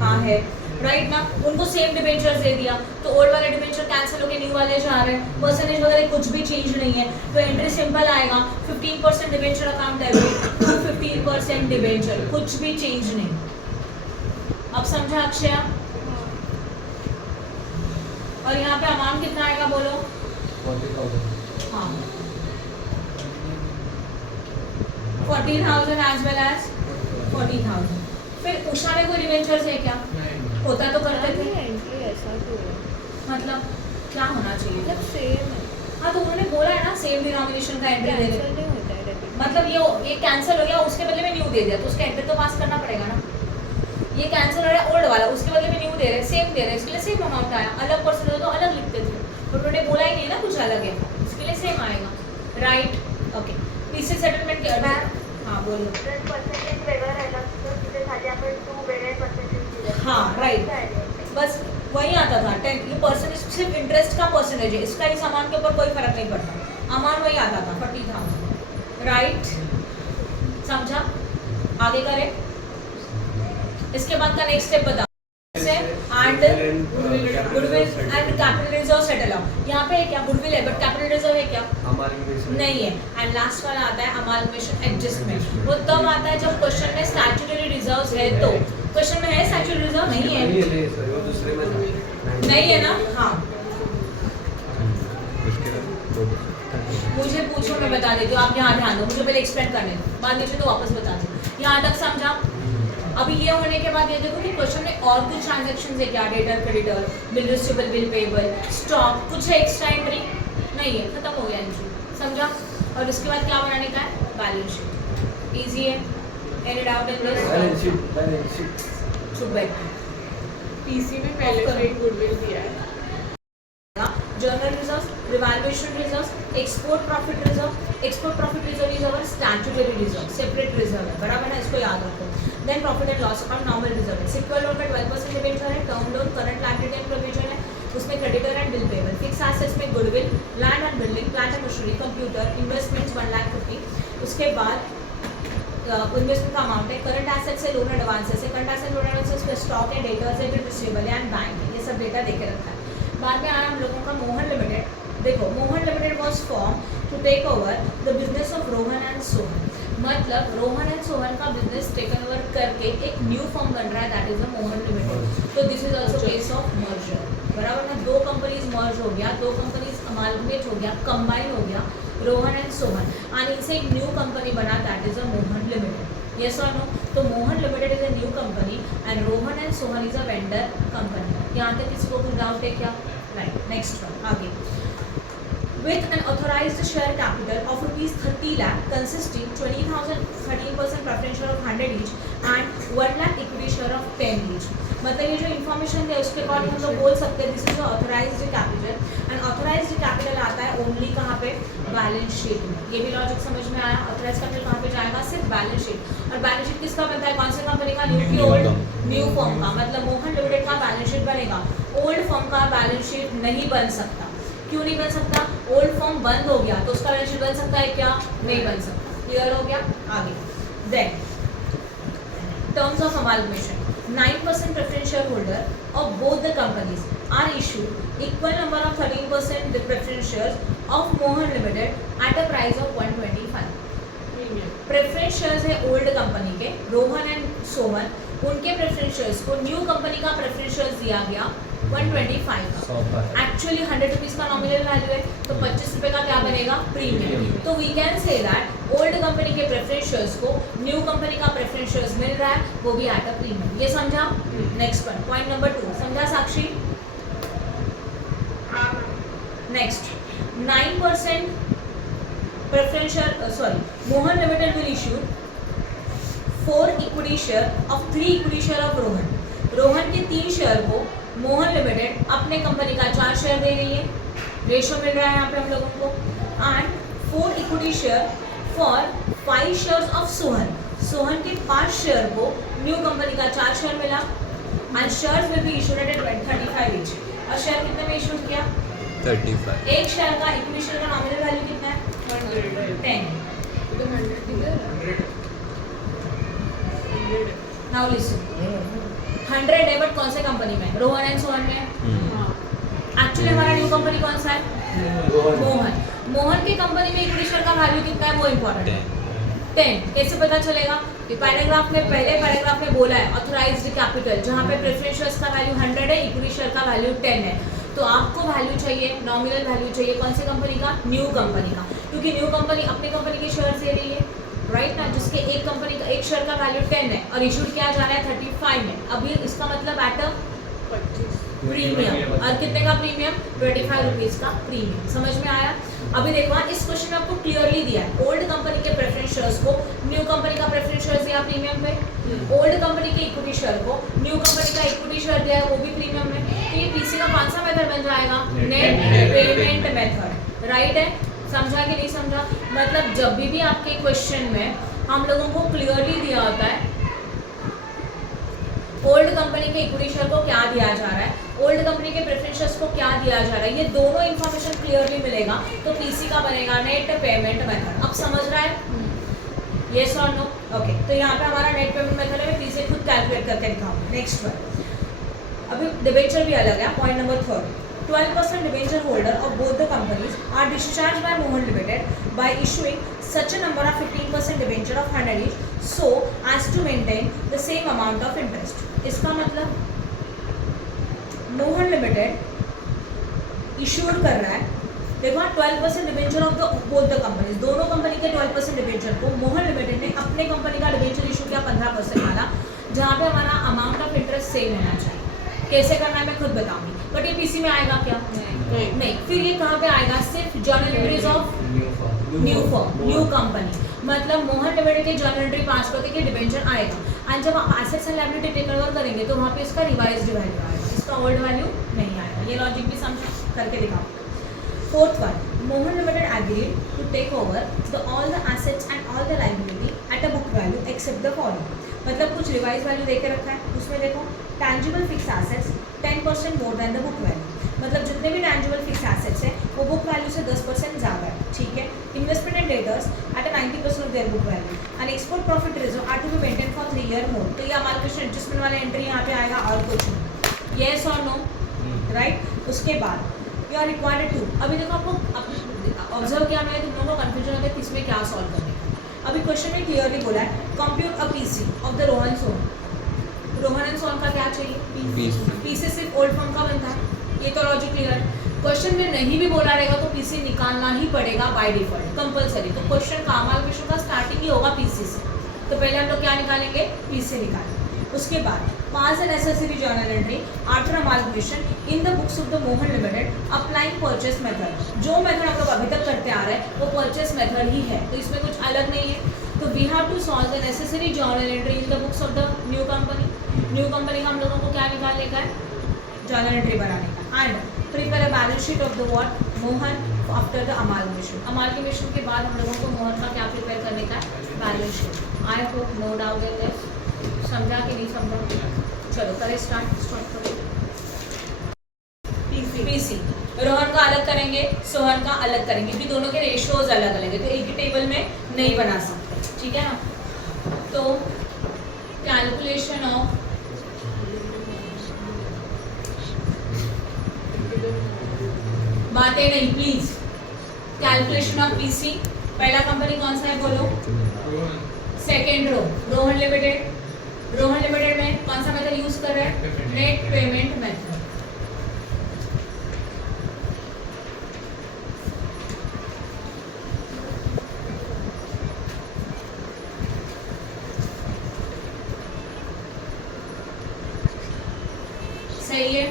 हाँ है, राइट ना? उनको सेम डिबेंचर्स दे दिया, तो ओल्ड वाले डिबेंचर कैंसिल होके न्यू वाले जा रहे हैं, परसेंटेज वगैरह कुछ भी चेंज नहीं है। तो एंट्री सिंपल आएगा, 15% डिबेंचर अकाउंट डेबिट, 15% डिबेंचर, कुछ भी चेंज नहीं। अब समझा अक्षया? और यहाँ पे अमाउंट कितना आएगा बोलो? 40,000। हाँ 40,000 एज वेल एज 40,000। फिर उषा में कोई डिबेंचर्स है क्या? होता तो करते थे। एंट्री ऐसा क्यों है? मतलब क्या होना चाहिए? मतलब सेम है। हाँ तो उन्होंने बोला है ना सेम डिनोमिनेशन का एंट्री दे दे। कैंसिल नहीं होता है डेबिट। मतलब ये कैंसिल हो गया, उसके बदले में न्यू दे दिया, तो उसका एंट्री तो पास करना पड़ेगा ना। ये कैंसिल हो रहा है ओल्ड वाला, उसके बदले में न्यू दे रहे, सेम दे रहे, इसके लिए सेम अमाउंट आया। अलग पर्सन हो तो अलग लिखते थे, बट उन्होंने बोला ही नहीं ना कुछ अलग है, इसके लिए सेम आएगा, राइट. ओके, पीसी सेटलमेंट के हाँ बोलो. पर्सेंटेज वेगळं राहिलं असतं तिथे खाली आपण 2 वेगळे पर्सेंटेज दिले. हाँ राइट, बस वही आता था. 10 ये परसेंटेज सिर्फ इंटरेस्ट का परसेंटेज है, इसका इस अमाउंट के ऊपर कोई फर्क नहीं पड़ता, अमाउंट वही आता था 40,000, राइट. समझा? आगे करें. इसके बाद का नेक्स्ट स्टेप बता. And goodwill and capital reserve settle up. यहाँ पे क्या गुडविल है बट कैपिटल रिजर्व है क्या? नहीं है. एंड लास्ट वाला आता है अमालगमेशन एडजस्टमेंट. वो तब आता है जब क्वेश्चन में स्टैट्यूटरी रिजर्व्स है. तो क्वेश्चन में है स्टैट्यूटरी रिजर्व? नहीं है, नहीं है ना. हाँ मुझे पूछो, मैं बता देती हूँ, आप यहाँ ध्यान दो, मुझे पहले एक्सप्लेन करने दो, बाद में तो वापस बता दो. यहाँ तक समझा? अभी ये होने के बाद ये देखो कि क्वेश्चन में और कुछ ट्रांजैक्शंस है क्या? Debtor, creditor, bill receivable, bill payable, stock, कुछ है एक्स्ट्रा एंट्री? नहीं है, खत्म हो गया एंट्री. समझा? और इसके बाद क्या बनाने का है? Balance sheet. इजी है. Any doubt in this? चुप बैठ. पीसी में पहले से ही गुडविल दिया है. General reserves, revaluation reserves, export profit reserve. Export profit reserve is our statutory reserve, separate reserve है, बराबर है, इसको याद रखो. Then profit and loss account normal reserve है. सिक्योर लोन में 12% डिबेंचर है. Term loan current liability and provision है, उसमें creditor and bill payable. Fix assets में goodwill, land and building, plant and machinery, computer, investments 1,50,000. उसके बाद investment का amount है. करंट एसेट से लोन एडवांसेस है. करंट एसेट लोन एडवांसेस में स्टॉक है, डेटर्स है, बिल रिसीवेबल है एंड बैंक है. ये सब डेटा देके रखा है. बाद में आया हम लोगों का मोहन लिमिटेड. देखो Mohan limited was form to take over the business of Rohan and Sohan. मतलब रोहन एंड सोहन का बिजनेस टेकन ओवर करके एक न्यू फॉर्म बन रहा है, that is the Mohan limited. तो this is also case of merger, बराबर ना. दो कंपनीज मर्ज हो गया, दो कंपनीज अमालगमेट हो गया, कंबाइन हो गया, रोहन एंड सोहन, और इनसे एक न्यू कंपनी बना, that is a Mohan limited. Yes और नो? तो Mohan limited is a new company and Rohan and Sohan is a vendor company. यहाँ तक किसी को कुछ डाउट है क्या? राइट, नेक्स्ट वन आगे. With an authorized share capital of rupees 30 lakh consisting 20,000 13% preference share of 100 each and 1 lakh equity share of 10 each. मतलब ये जो इन्फॉर्मेशन है उसके अकॉर्डिंग हम लोग बोल सकते हैं this is authorised capital. And authorised capital आता है ओनली कहाँ पे? बैलेंस शीट में. ये भी लॉजिक समझ में आया? ऑथोराइज्ड कैपिटल कहाँ पे जाएगा? सिर्फ बैलेंस शीट. और बैलेंस शीट किसका बनता है? कौन सी कंपनी का? न्यू की ओल्ड? न्यू फॉर्म का. मतलब मोहन लिमिटेड का बैलेंस शीट बनेगा, ओल्ड फॉर्म का बैलेंस शीट नहीं बन सकता. क्यों नहीं बन सकता? ओल्ड फॉर्म बंद हो गया तो उसका बैलेंस शीट बन सकता है क्या? नहीं बन सकता. क्लियर हो गया? आगे. Then terms of amalgamation. 9% preference shareholder of both the companies are issued equal number of 13% the preference shares of Mohan Limited at a price of 125. Preference shares है ओल्ड कंपनी के, रोहन एंड सोहन, उनके preference shares को new company का preference shares दिया गया 125 का. Actually 100 rupees का nominal value है तो 25 रुपये का क्या बनेगा? प्रीमियम. तो we can say that old company के प्रेफरेंस शेयर्स को न्यू कंपनी का प्रेफरेंस शेयर्स मिल रहा है, वो भी एट अ प्रीमियम. ये समझा? नेक्स्ट वन, पॉइंट नंबर 2 समझा Sakshi? Next 9% preference share Mohan Limited will issue 4 equity share of 3 equity share of Rohan. Rohan के 3 शेयर को मोहन लिमिटेड अपने कंपनी का 4 शेयर दे रही है, रेशो मिल रहा है यहाँ पे हम लोगों को. And 4 equity share for 5 shares of Sohan. Sohan के 5 शेयर को न्यू कंपनी का 4 शेयर मिला and shares will be issued at 35 each. और शेयर कितने में इशू किया? 35. एक शेयर का इक्विटी शेयर का नॉमिनल वैल्यू कितना है? 10. नाउ लिसन, 100 है बट कौन से कंपनी में? रोहन एंड सोहन में. एक्चुअली हमारा न्यू कंपनी कौन सा है? मोहन. मोहन के कंपनी में इक्विटी शेयर का वैल्यू कितना है वो इम्पोर्टेंट है. 10. कैसे पता चलेगा? पैराग्राफ में पहले पैराग्राफ में बोला है ऑथराइज्ड कैपिटल, जहाँ पे प्रेफरेंस शेयर्स का वैल्यू 100 है, इक्विटी शेयर का वैल्यू 10 है. तो आपको वैल्यू चाहिए, नॉमिनल वैल्यू चाहिए कौन सी कंपनी का? न्यू कंपनी का, क्योंकि न्यू कंपनी अपनी कंपनी के शेयर दे रही है, राइट ना, जिसके एक कंपनी का एक शेयर का वैल्यू 10 है और इशूड किया जा रहा है 35 में. अभी इसका मतलब एट अ प्रीमियम. और कितने का प्रीमियम? 25 रुपीज़ का प्रीमियम. समझ में आया? अभी देखो इस क्वेश्चन में आपको क्लियरली दिया है ओल्ड कंपनी के प्रेफरेंस शेयर्स को न्यू कंपनी का प्रेफरेंस शेयर्स दिया प्रीमियम पे, ओल्ड कंपनी के इक्विटी शेयर को न्यू कंपनी का इक्विटी शेयर दिया है वो भी प्रीमियम में. तो ये पीसी का का कौन सा मेथड बन जाएगा? नेट पेमेंट मेथड, राइट है? समझा कि नहीं समझा? मतलब जब भी आपके क्वेश्चन में हम लोगों को क्लियरली दिया होता है ओल्ड कंपनी के इक्विटी शेयर को क्या दिया जा रहा है, ओल्ड कंपनी के प्रेफरेंस शेयर्स को क्या दिया जा रहा है, ये दोनों इन्फॉर्मेशन क्लियरली मिलेगा तो पीसी का बनेगा नेट पेमेंट मेथड। अब समझ रहा है? यस और नो? ओके, तो यहाँ पे हमारा नेट पेमेंट मेथड है, मैं पीसी खुद कैलकुलेट करके दिखाऊंगा। नेक्स्ट वन, अभी डिबेंचर भी अलग है। Point number 3, 12% debenture holder of both the companies are discharge by Mohan limited by issuing such a number of 15% debenture of 100 each so as to maintain the same amount of interest। इसका मतलब Mohan limited issued कर रहा है, देखो 12% debenture of the both the companies, दोनों company के 12% debenture को Mohan limited ने अपने कंपनी का डिबेंचर इशू किया 15% वाला, जहाँ पे हमारा अमाउंट ऑफ इंटरेस्ट सेम होना चाहिए। कैसे करना है मैं खुद बताऊंगी, बट ये पीसी में आएगा क्या? नहीं। फिर ये कहाँ पे आएगा? सिर्फ journal entries of new firm, new company, मतलब मोहन लिमिटेड के जर्नल एंट्री पास करके के डिबेंचर आएगा, एंड जब आप assets and liability take over करेंगे तो वहाँ पे इसका रिवाइज्ड वैल्यू आएगा, इसका ओल्ड वैल्यू नहीं आएगा। ये लॉजिक भी समझ करके दिखाओ। 4th one, Mohan limited agreed to take over all the assets and all the liability at a book value except the following. मतलब कुछ रिवाइज वैल्यू देके रखा है, उसमें देखो tangible fix assets 10% more than the book value, मतलब जितने भी टैंजिबल फिक्स एसेट्स हैं वो बुक वैल्यू से 10% ज़्यादा है, ठीक है। Investment and debtors at 90% of their book value and export profit reserve are to be maintain for 3 year more. तो ये हमारे क्वेश्चन एडजस्टमेंट वाला एंट्री यहाँ पे आएगा और कुछ नहीं। येस और नो? राइट। उसके बाद यू आर रिक्वायर्ड टू, अभी देखो आपको ऑब्जर्व किया मैंने, तुम लोगों को कन्फ्यूजन होता है किसमें क्या सॉल्व करने का। अभी क्वेश्चन में क्लियरली बोला है compute a PC of the Rohan son. Rohan and son का क्या चाहिए? पीसी सिर्फ ओल्ड फर्म का बनता है, ये तो लॉजिक क्लियर है। क्वेश्चन में नहीं भी बोला रहेगा तो पीसी निकालना ही पड़ेगा बाय डिफॉल्ट, कंपलसरी। तो क्वेश्चन का हमारा क्वेश्चन का स्टार्टिंग ही होगा पीसी से, तो पहले हम लोग क्या निकालेंगे? पीसी निकालेंगे। उसके बाद pass and necessary journal entry after amalgamation in the books of the Mohan limited applying purchase method. जो मेथड हम लोग अभी तक करते आ रहे हैं वो परचेस मेथड ही है, तो इसमें कुछ अलग नहीं है। तो we have to solve the necessary journal entry in the books of the new company. New company का हम लोगों को क्या निकालने का है? जर्नल एंट्री बनाने का। And prepare a balance sheet of the what? Mohan after the amalgamation. Amalgamation के बाद हम लोगों को मोहन का क्या प्रिपेयर करने का है? Balance sheet. I hope no doubt in this. समझा कि नहीं समझा? चलो करें स्टार्ट करें। पीसी रोहन का अलग करेंगे, सोहन का अलग करेंगे, क्योंकि दोनों के रेशियोज अलग अलग है, तो एक ही टेबल में नहीं बना सकते, ठीक है ना। तो कैलकुलेशन ऑफ बातें नहीं प्लीज। कैलकुलेशन ऑफ पीसी, पहला कंपनी कौन सा है बोलो? Second row Rohan limited. Rohan limited में कौन सा मेथड यूज कर रहा है? Net payment method. सही है।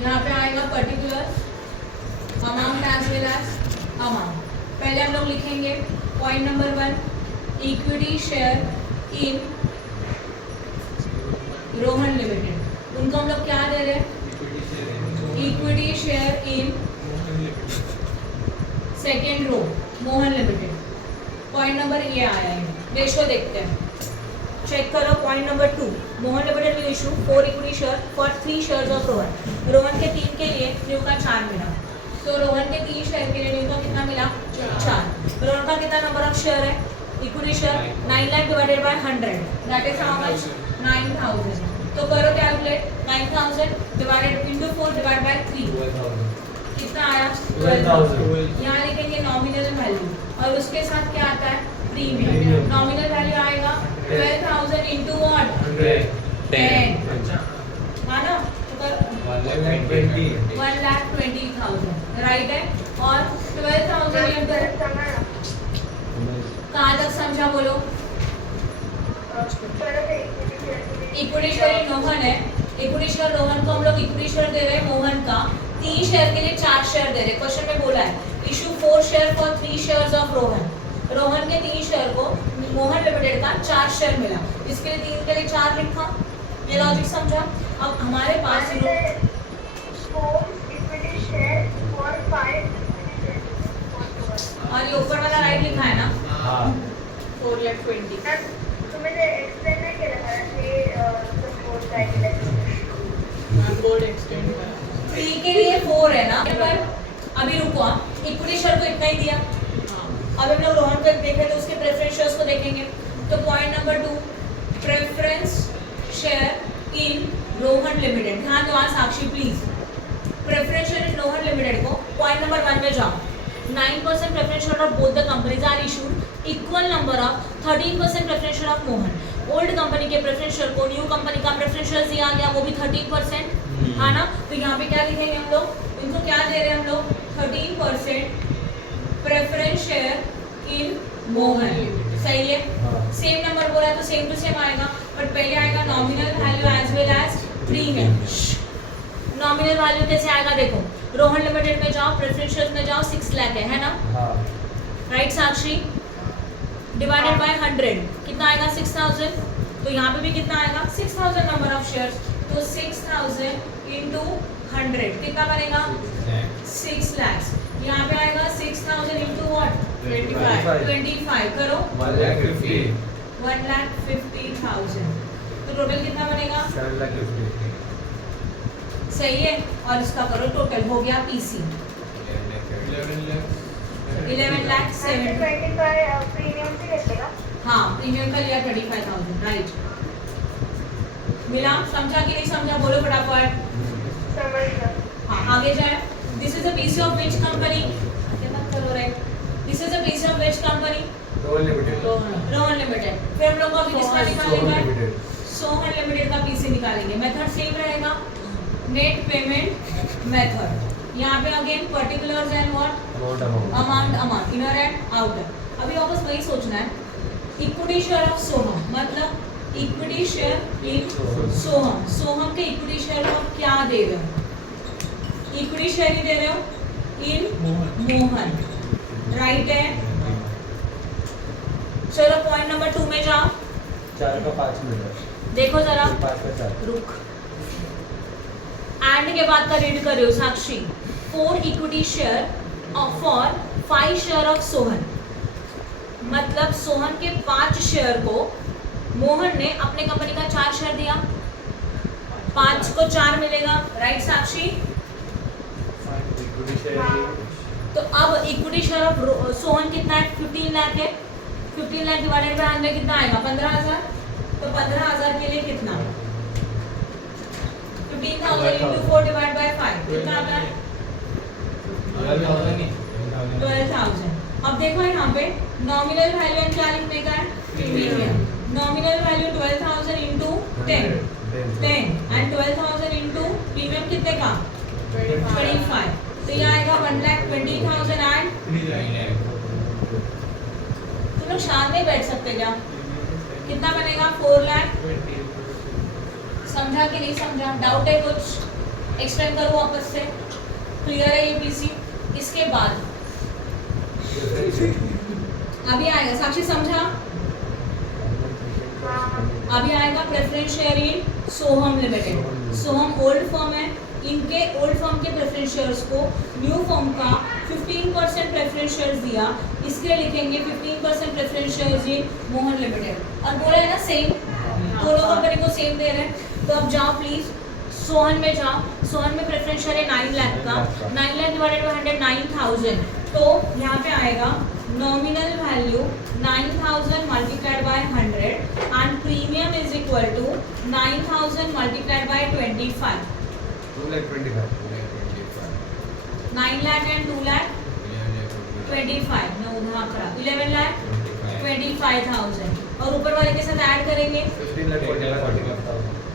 यहाँ पे आएगा particular amount as well as amount. पहले हम लोग लिखेंगे point number 1 equity share in Rohan limited. उनको हम लोग क्या दे रहे हैं? Equity share in second row Mohan limited. Point number ये आया है, रेशियो देखते हैं, चेक करो। Point number 2 Mohan limited will issue 4 equity share for 3 shares of Rohan. Rohan के 3 के लिए न्यू का 4 मिला, तो रोहन के 3 शेयर के लिए न्यू का कितना मिला? 4। रोहन का कितना नंबर ऑफ शेयर है? Equity share 9 lakh divided by 100, that is how much? 9000। तो करो calculate, 9000 divided into 4 divide by 3 कितना आया? 12000। यहाँ लिखेंगे नॉमिनल वैल्यू और उसके साथ क्या आता है? प्रीमियम। नॉमिनल वैल्यू आएगा 12000 इनटू व्हाट? 10। मानो तो 1,20,000 राइट है। और 12,000 इनटू कहाँ तक समझा बोलो? इक्विटी शेयर रोहन है, इक्विटी शेयर रोहन को हम लोग इक्विटी शेयर दे रहे हैं मोहन का 3 शेयर के लिए 4 शेयर दे रहे हैं। क्वेश्चन में बोला है issue 4 share for 3 shares of Rohan. Rohan के 3 शेयर को मोहन लिमिटेड का 4 शेयर मिला, इसके लिए 3 के लिए 4 लिखा। ये लॉजिक समझा? अब हमारे पास लिए 4 है ना, पर अभी रुको, इक्विटी शेयर को इतना ही दिया। अब हम लोग रोहन को देखें तो उसके प्रेफरेंस शेयर्स को देखेंगे। तो point number 2, preference share in Rohan limited. ध्यान दो Sakshi please, preference share in Rohan limited को पॉइंट नंबर 1 में जाओ। 9% preference share of both the companies are issued equal number of 13% preference share of Mohan. Old company के preference share को new company का preference share दिया गया, वो भी 13%, है ना। तो यहाँ पे क्या लिखेंगे हम लोग, इनको क्या दे रहे हैं हम लोग, 13% प्रेफरेंस शेयर इन मोहन। सही है, सेम नंबर बोला है तो सेम टू सेम आएगा, बट पहले आएगा nominal value as well as premium. Nominal value कैसे आएगा देखो, रोहन लिमिटेड में जाओ, प्रेफरेंस शेयर्स में जाओ, 6 लाख है ना, राइट साक्षी, डिवाइडेड बाय 100 कितना आएगा 6000। तो यहाँ पे भी कितना आएगा 6000 नंबर ऑफ शेयर्स, तो 6000 इंटू 100 कितना बनेगा 6 लाख। यहाँ पे आएगा 6000 इंटू व्हाट 25 करो 1,50,000, तो टोटल कितना बनेगा 7,50,000। सही है। और इसका करो टोटल, हो गया पीसी 11,70,000। 25 प्रीमियम से लेते का? हाँ प्रीमियम का लिया 25,000, राइट। मिला, समझा कि नहीं समझा, बोलो फटाफट। समझ गया। हाँ आगे जाए। This is a PC of which company, this is a PC of which company, Rohan limited. Rohan limited. फिर हम लोग को अभी किसका निकालेंगे, लिमिटेड। सोहन लिमिटेड का पीसी निकालेंगे। मेथड सेम रहेगा, नेट पेमेंट मेथड। यहाँ पे again particulars and what amount, inner and outer. अभी वापस वही सोचना है, इक्विटी शेयर ऑफ सोहम, मतलब इक्विटी शेयर इन सोहम। सोहम के इक्विटी शेयर को क्या दे रहे हो, इक्विटी शेयर ही दे रहे हो इन मोहन, राइट है। चलो पॉइंट नंबर 2 में जाओ, 4 का 5 मिनट, देखो जरा, 5 का 4। रुक, एंड के बाद का रीड करियो साक्षी। 4 equity share for 5 share of Sohan, मतलब सोहन के 5 शेयर को मोहन ने अपने कंपनी का 4 शेयर दिया, 5 को 4 मिलेगा, राइट साक्षी। तो अब इक्विटी शेयर ऑफ सोहन कितना है 15 लाख है, 15 लाख डिवाइडेड बाय 100 कितना आएगा 15,000। तो 15,000 के लिए कितना 15,000 into 4 divided by 5 कितना आता है 12,000। अब देखो यहाँ पे नॉमिनल वैल्यू हम क्या लिखने का है, premium. Nominal value 12,000 into 10 and 12,000 into premium कितने का 25। तो ये आएगा 1,20,000 एंड तुम लोग शाम में बैठ सकते क्या, कितना बनेगा 4 लाख। समझा कि नहीं समझा, डाउट है कुछ, एक्सप्लेन करो वापस से, क्लियर है ये पीसी। इसके बाद अभी आएगा साक्षी, समझा, अभी आएगा प्रेफरेंस शेयर इन सोहम लिमिटेड। सोहम ओल्ड फर्म है, इनके ओल्ड फर्म के प्रेफरेंस शेयर्स को न्यू फर्म का 15% प्रेफरेंस शेयर्स दिया, इसके लिखेंगे 15% preference shares in Mohan limited. और बोला है ना सेम, दोनों कंपनी को सेम दे रहे हैं। तो अब जाओ प्लीज सोहन में जाओ, सोहन में प्रेफरेंस शेयर है 9 लाख का, 9 लाख डिवाइडेड बाय 100 9,000। तो यहाँ पे आएगा nominal value 9,000 multiplied by 100 and premium is equal to 9,000 multiplied by 25। 9 lakh and 2 lakh 25, 11 lakh 25,000 और ऊपर वाले के साथ ऐड करेंगे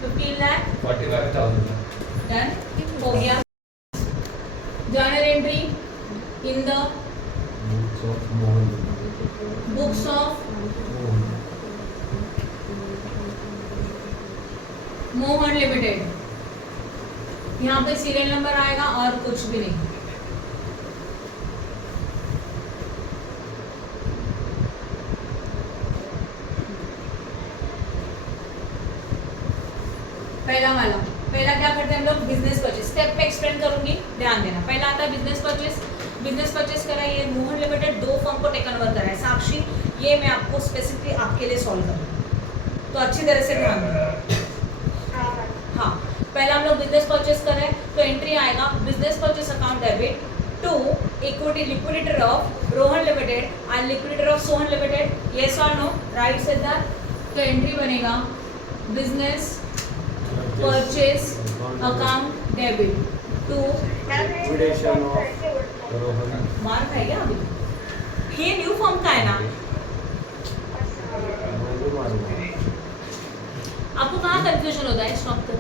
15 लाख 45,000। डन हो गया। Journal entry in the books of Mohan limited. यहाँ पे सीरियल नंबर आएगा और कुछ भी नहीं। पहला वाला, पहला क्या करते हैं हम लोग, बिजनेस परचेस। स्टेप पे एक्सप्लेन करूंगी, ध्यान देना। पहला आता है बिजनेस परचेस। बिजनेस परचेस करा है, ये मोहन लिमिटेड 2 फर्म को टेक ओवर करा है। साक्षी ये मैं आपको स्पेसिफिकली आपके लिए सॉल्व करूँ, तो अच्छी तरह से ध्यान देना। हाँ, पहला हम लोग बिजनेस परचेस कर रहे हैं, तो एंट्री आएगा business purchase account debit to equity liquidator of Rohan limited and liquidator of Sohan limited, yes और नो, राइट सिद्धार्थ। तो एंट्री बनेगा business purchase account debit to, liquidation of Rohan. मार खाएगा अभी, ये न्यू फॉर्म का है ना, आपको कहाँ कंफ्यूजन होता है स्टॉक को,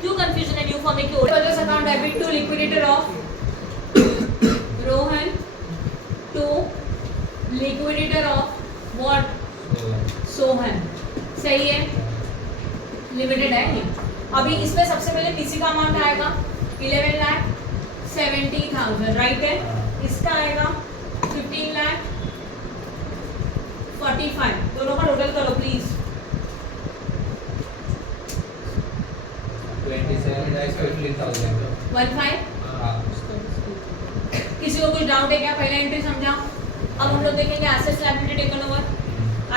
क्यों कंफ्यूजन है न्यू फॉर्म में, क्यों purchase account debit to liquidator of Rohan to liquidator of what, Sohan, सही है, लिमिटेड है ये। अभी इसमें सबसे पहले पीसी का अमाउंट आएगा 11,70,000, राइट है, इसका आएगा 15,45,000, दोनों का टोटल करो प्लीज। 15 किसी को कुछ डाउट है क्या, पहले एंट्री समझा। अब हम लोग देखेंगे assets liability taken over.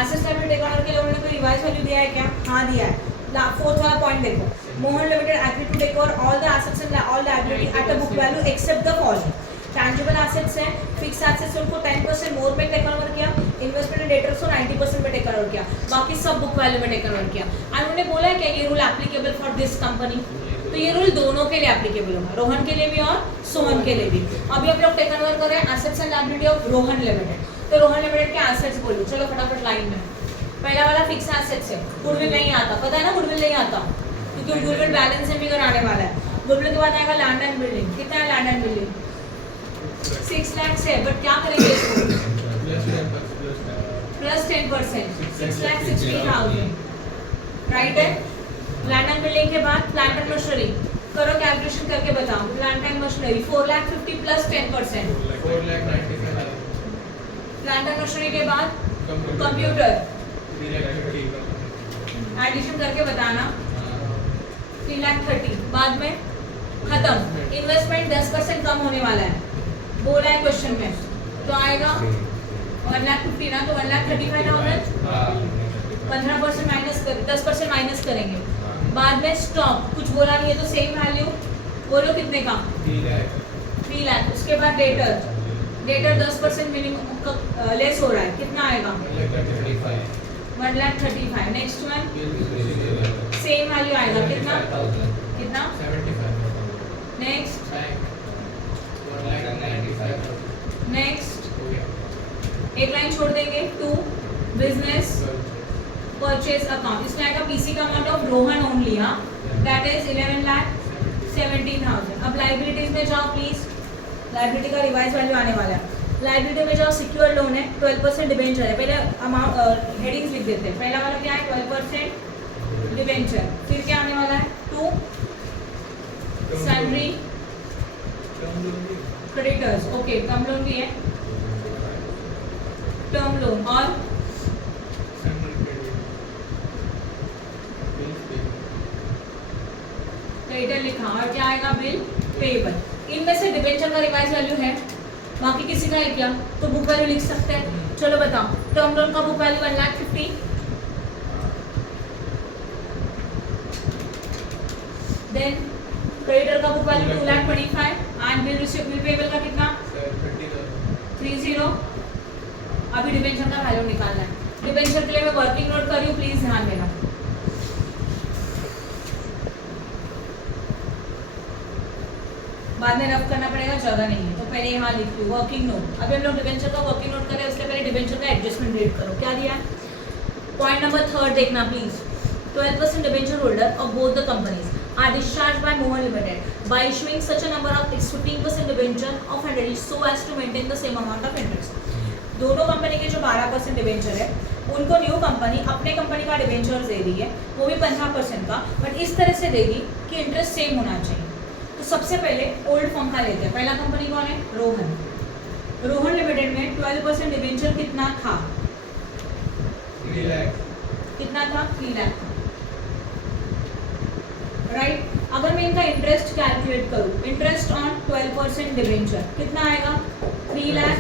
Assets liability taken over के लिए उन्होंने कोई रिवाइज वैल्यू दिया है क्या, हाँ दिया है। फोर्थ वाला पॉइंट देखो, Mohan limited agree to take over all the assets and all liability at the book value except the following. Tangible assets है, फिक्स एसेट्स उनको 10% मोर में टेकन ओवर किया, इन्वेस्टमेंट एंड डेटर्स को 90% में टेकन ओवर किया, बाकी सब बुक वैल्यू में टेकन ओवर किया। एंड उन्होंने बोला है कि ये rule applicable for this company, तो ये रूल दोनों के लिए एप्लीकेबल होगा, रोहन के लिए भी और सोहन के लिए भी। अभी हम लोग टेकन ओवर कर रहे हैं assets and liability of Rohan limited, तो रोहन लिमिटेड के एसेट्स बोलो, चलो फटाफट लाइन में। पहला वाला फिक्स एसेट्स है, गुडविल नहीं आता, पता है ना गुडविल नहीं आता, क्योंकि गुडविल बैलेंस में भी आने वाला है। गुडविल के बाद आएगा लैंड एंड बिल्डिंग, कितना है लैंड एंड बिल्डिंग, 6 लाख है, बट क्या करेंगे इसको, प्लस 10%, 6,60,000, राइट है। लैंड एंड बिल्डिंग के बाद प्लांट एंड मशीनरी, करो कैलकुलेशन करके बताओ, plant and machinery 4,50,000 plus 10%, 4,95,000। Plant and machinery के बाद कंप्यूटर एडिशन करके बताना 3,30,000, बाद में खत्म। इन्वेस्टमेंट 10% कम होने वाला है, बोला है क्वेश्चन में, तो आएगा 1,50,000 ना, तो 1,35,000, 15% माइनस कर, 10% माइनस करेंगे। बाद में स्टॉक कुछ बोला नहीं है तो सेम वैल्यू बोलो, कितने का 3 लाख। उसके बाद डेटर 10% मिनिमम लेस हो रहा है, कितना आएगा 1,35,000। नेक्स्ट वन सेम वैल्यू आएगा, कितना कितना, नेक्स्ट एक लाइन छोड़ देंगे, टू बिजनेस परचेज अकाउंट, इसमें आएगा पीसी का अमाउंट ऑफ रोहन ओनली, हाँ, दैट इज 11,70,000। अब लाइबिलिटीज में जाओ प्लीज, लाइबिलिटी का रिवाइज वैल्यू आने वाला है। लाइबिलिटी में जाओ, सिक्योर लोन है, 12% डिबेंचर है, पहले अमाउंट हेडिंग्स लिख देते हैं। पहला वाला क्या है 12% डिबेंचर, फिर क्या आने वाला है 2 salary creditors, okay, term loan भी है, टर्म लोन और क्रेडिटर लिखा, और क्या आएगा बिल पेबल। इनमें से डिबेंचर का रिवाइज वैल्यू है, बाकी किसी का है क्या, तो बुक वैल्यू लिख सकते हैं। चलो बताओ, टर्म लोन का बुक वैल्यू 1,50,000, देन क्रेडिटर का book value 2,25,000 and bill payable का कितना 30। अभी डिबेंचर का वैल्यू निकालना है। डिबेंचर के लिए मैं वर्किंग नोट कर रही हूँ, प्लीज ध्यान देना। बाद में रफ करना पड़ेगा, जगह नहीं है, तो पहले यहाँ लिख लूँ वर्किंग नोट। अभी हम लोग डिबेंचर का वर्किंग नोट करें, उसके पहले डिबेंचर का एडजस्टमेंट रेट करो, क्या दिया है। पॉइंट नंबर 3 देखना please, 12% debenture holder of both the companies are discharged by Mohan Limited by issuing such a number of 15% debenture of 100 so as to maintain the same amount of interest। दोनों company के जो 12% debenture है, उनको new company अपने company का debenture दे रही है, वो भी 15% का, बट इस तरह से देगी कि इंटरेस्ट सेम होना चाहिए। तो सबसे पहले ओल्ड फॉर्म का लेते हैं। पहला कंपनी कौन है, रोहन। रोहन लिमिटेड में 12% डिबेंचर कितना था, 3 लाख, कितना था 3 लाख, राइट। अगर मैं इनका इंटरेस्ट कैलकुलेट करूँ, इंटरेस्ट ऑन 12% डिबेंचर कितना आएगा 3 लाख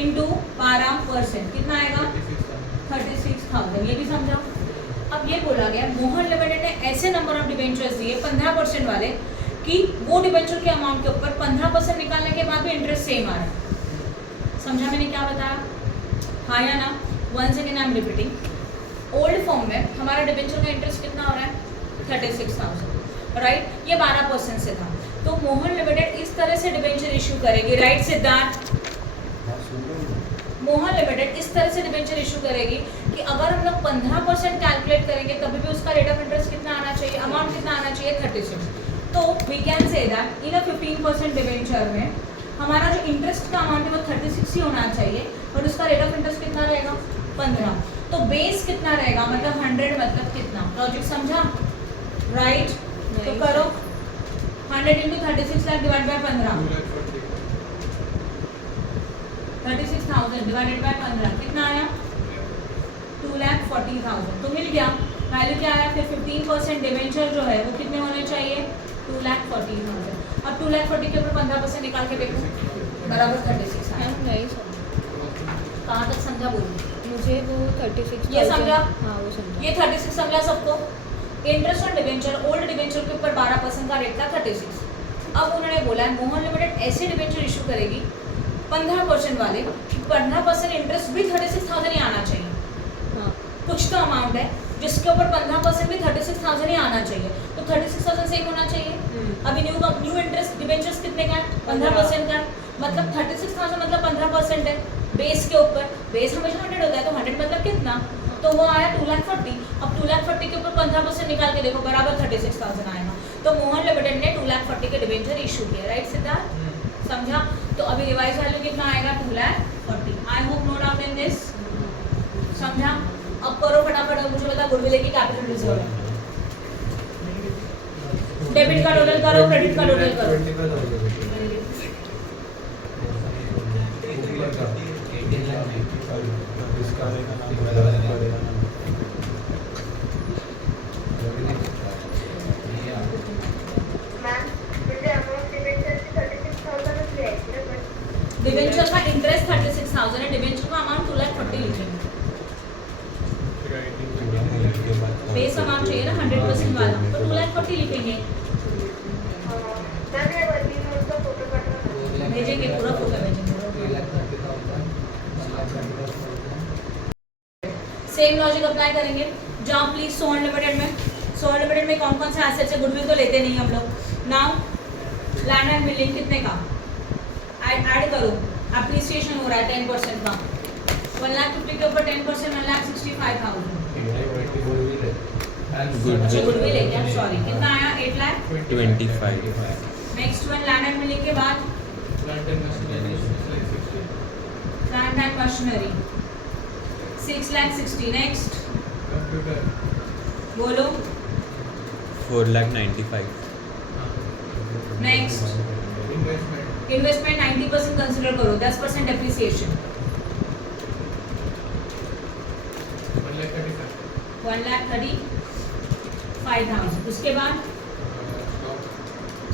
इंटू 12%, कितना आएगा 36,000, ये भी समझा। अब ये बोला गया मोहन लिमिटेड ने ऐसे नंबर ऑफ डिबेंचर्स दिए 15% वाले कि वो डिबेंचर के अमाउंट के ऊपर 15% निकालने के बाद भी इंटरेस्ट सेम आ रहा है। समझा मैंने क्या बताया? हाँ या ना? Once again I am repeating. Old form में हमारा डिबेंचर का इंटरेस्ट कितना हो रहा है? 36,000, राइट? ये 12% से था। तो मोहन लिमिटेड इस तरह से डिबेंचर इशू करेगी, राइट सिद्धार्थ? मोहन लिमिटेड इस तरह से डिबेंचर इशू करेगी कि अगर हम लोग 15% कैलकुलेट करेंगे तभी भी उसका रेट ऑफ इंटरेस्ट कितना आना चाहिए, अमाउंट कितना आना चाहिए? 36। तो we can say that in a 15% debenture में हमारा जो इंटरेस्ट का अमाउंट है वो 36 ही होना चाहिए और उसका रेट ऑफ इंटरेस्ट कितना रहेगा? 15। तो बेस कितना रहेगा? मतलब 100 मतलब कितना? लॉजिक समझा? राइट? तो करो 100 into 36 lakh divide by 15, 36,000 divided by 15 कितना आया? 2,40,000। तो मिल गया। वैल्यू क्या आया? फिर 15% डिबेंचर जो है वो कितने होने चाहिए? 2,40,000। अब 2,40,000 के ऊपर 15% निकाल के देखो, बराबर 36 आया। मैम नहीं समझा, कहाँ तक समझा? बोलिए। मुझे वो 36 ये समझा? हाँ वो समझा। ये 36 समझा सबको? Interest on debenture, old debenture के ऊपर 12% का रेट था 36। अब उन्होंने बोला है मोहन लिमिटेड ऐसे डिबेंचर इशू करेगी 15% वाले, 15% इंटरेस्ट भी 36,000 ही आना चाहिए। हाँ कुछ तो अमाउंट है जिसके ऊपर 15% भी 36,000 ही आना चाहिए। तो 36,000 सेम होना चाहिए। अभी न्यू इंटरेस्ट डिबेंचर्स कितने का है? 15% का है। मतलब 36,000 मतलब 15% है बेस के ऊपर। बेस हमेशा 100 होता है, तो 100 मतलब कितना? तो वो आया 2,40,000। अब 2,40,000 के ऊपर 15% निकाल के देखो, बराबर 36,000 आएगा। तो मोहन लिमिटेड ने 2,40,000 के डिबेंचर इशू किया, राइट सिद्धार्थ? समझा? तो अभी रिवाइज वैल्यू कितना आएगा? 2,40,000। I hope no doubt in this. समझा? अब करो फटाफट। और मुझे बता गुडविल की कैपिटल रिजर्व है। डेबिट का टोटल करो, क्रेडिट का टोटल करो। मॅम म्हणजे अमाऊंट डिबेंचरची 36,000च लिहायची ना पण डिबेंचर का इंटरेस्ट 36,000 है, डिबेंचर का अमाउंट 2,40,000 लिखेंगे। बेस अमाउंट चाहिए ना 100% वाला, तो 2,40,000 लिखेंगे। मॅम हे वर्किंग नोटचा फोटो पाठवा ना। भेजेंगे, पूरा फोटो भेजेंगे। सेम लॉजिक अप्लाई करेंगे। जाओ प्लीज सोहन लिमिटेड में। सोहन लिमिटेड में कौन कौन से एसेट्स है? गुडविल तो लेते नहीं हम लोग। नाउ लैंड एंड बिल्डिंग कितने का? ऐड करो। एप्रिसिएशन हो रहा है 10% का। 1,50,000 के ऊपर 10% 1,65,000। अच्छा गुडविल है क्या? सॉरी, कितना आया? 8,25,000। Next one land and building के बाद प्लांट एंड मशीनरी 6,60,000। नेक्स्ट बोलो। 4,95,000। नेक्स्ट इन्वेस्टमेंट 90% कंसिडर करो, 10% डेप्रिसिएशन 1,35,000। उसके बाद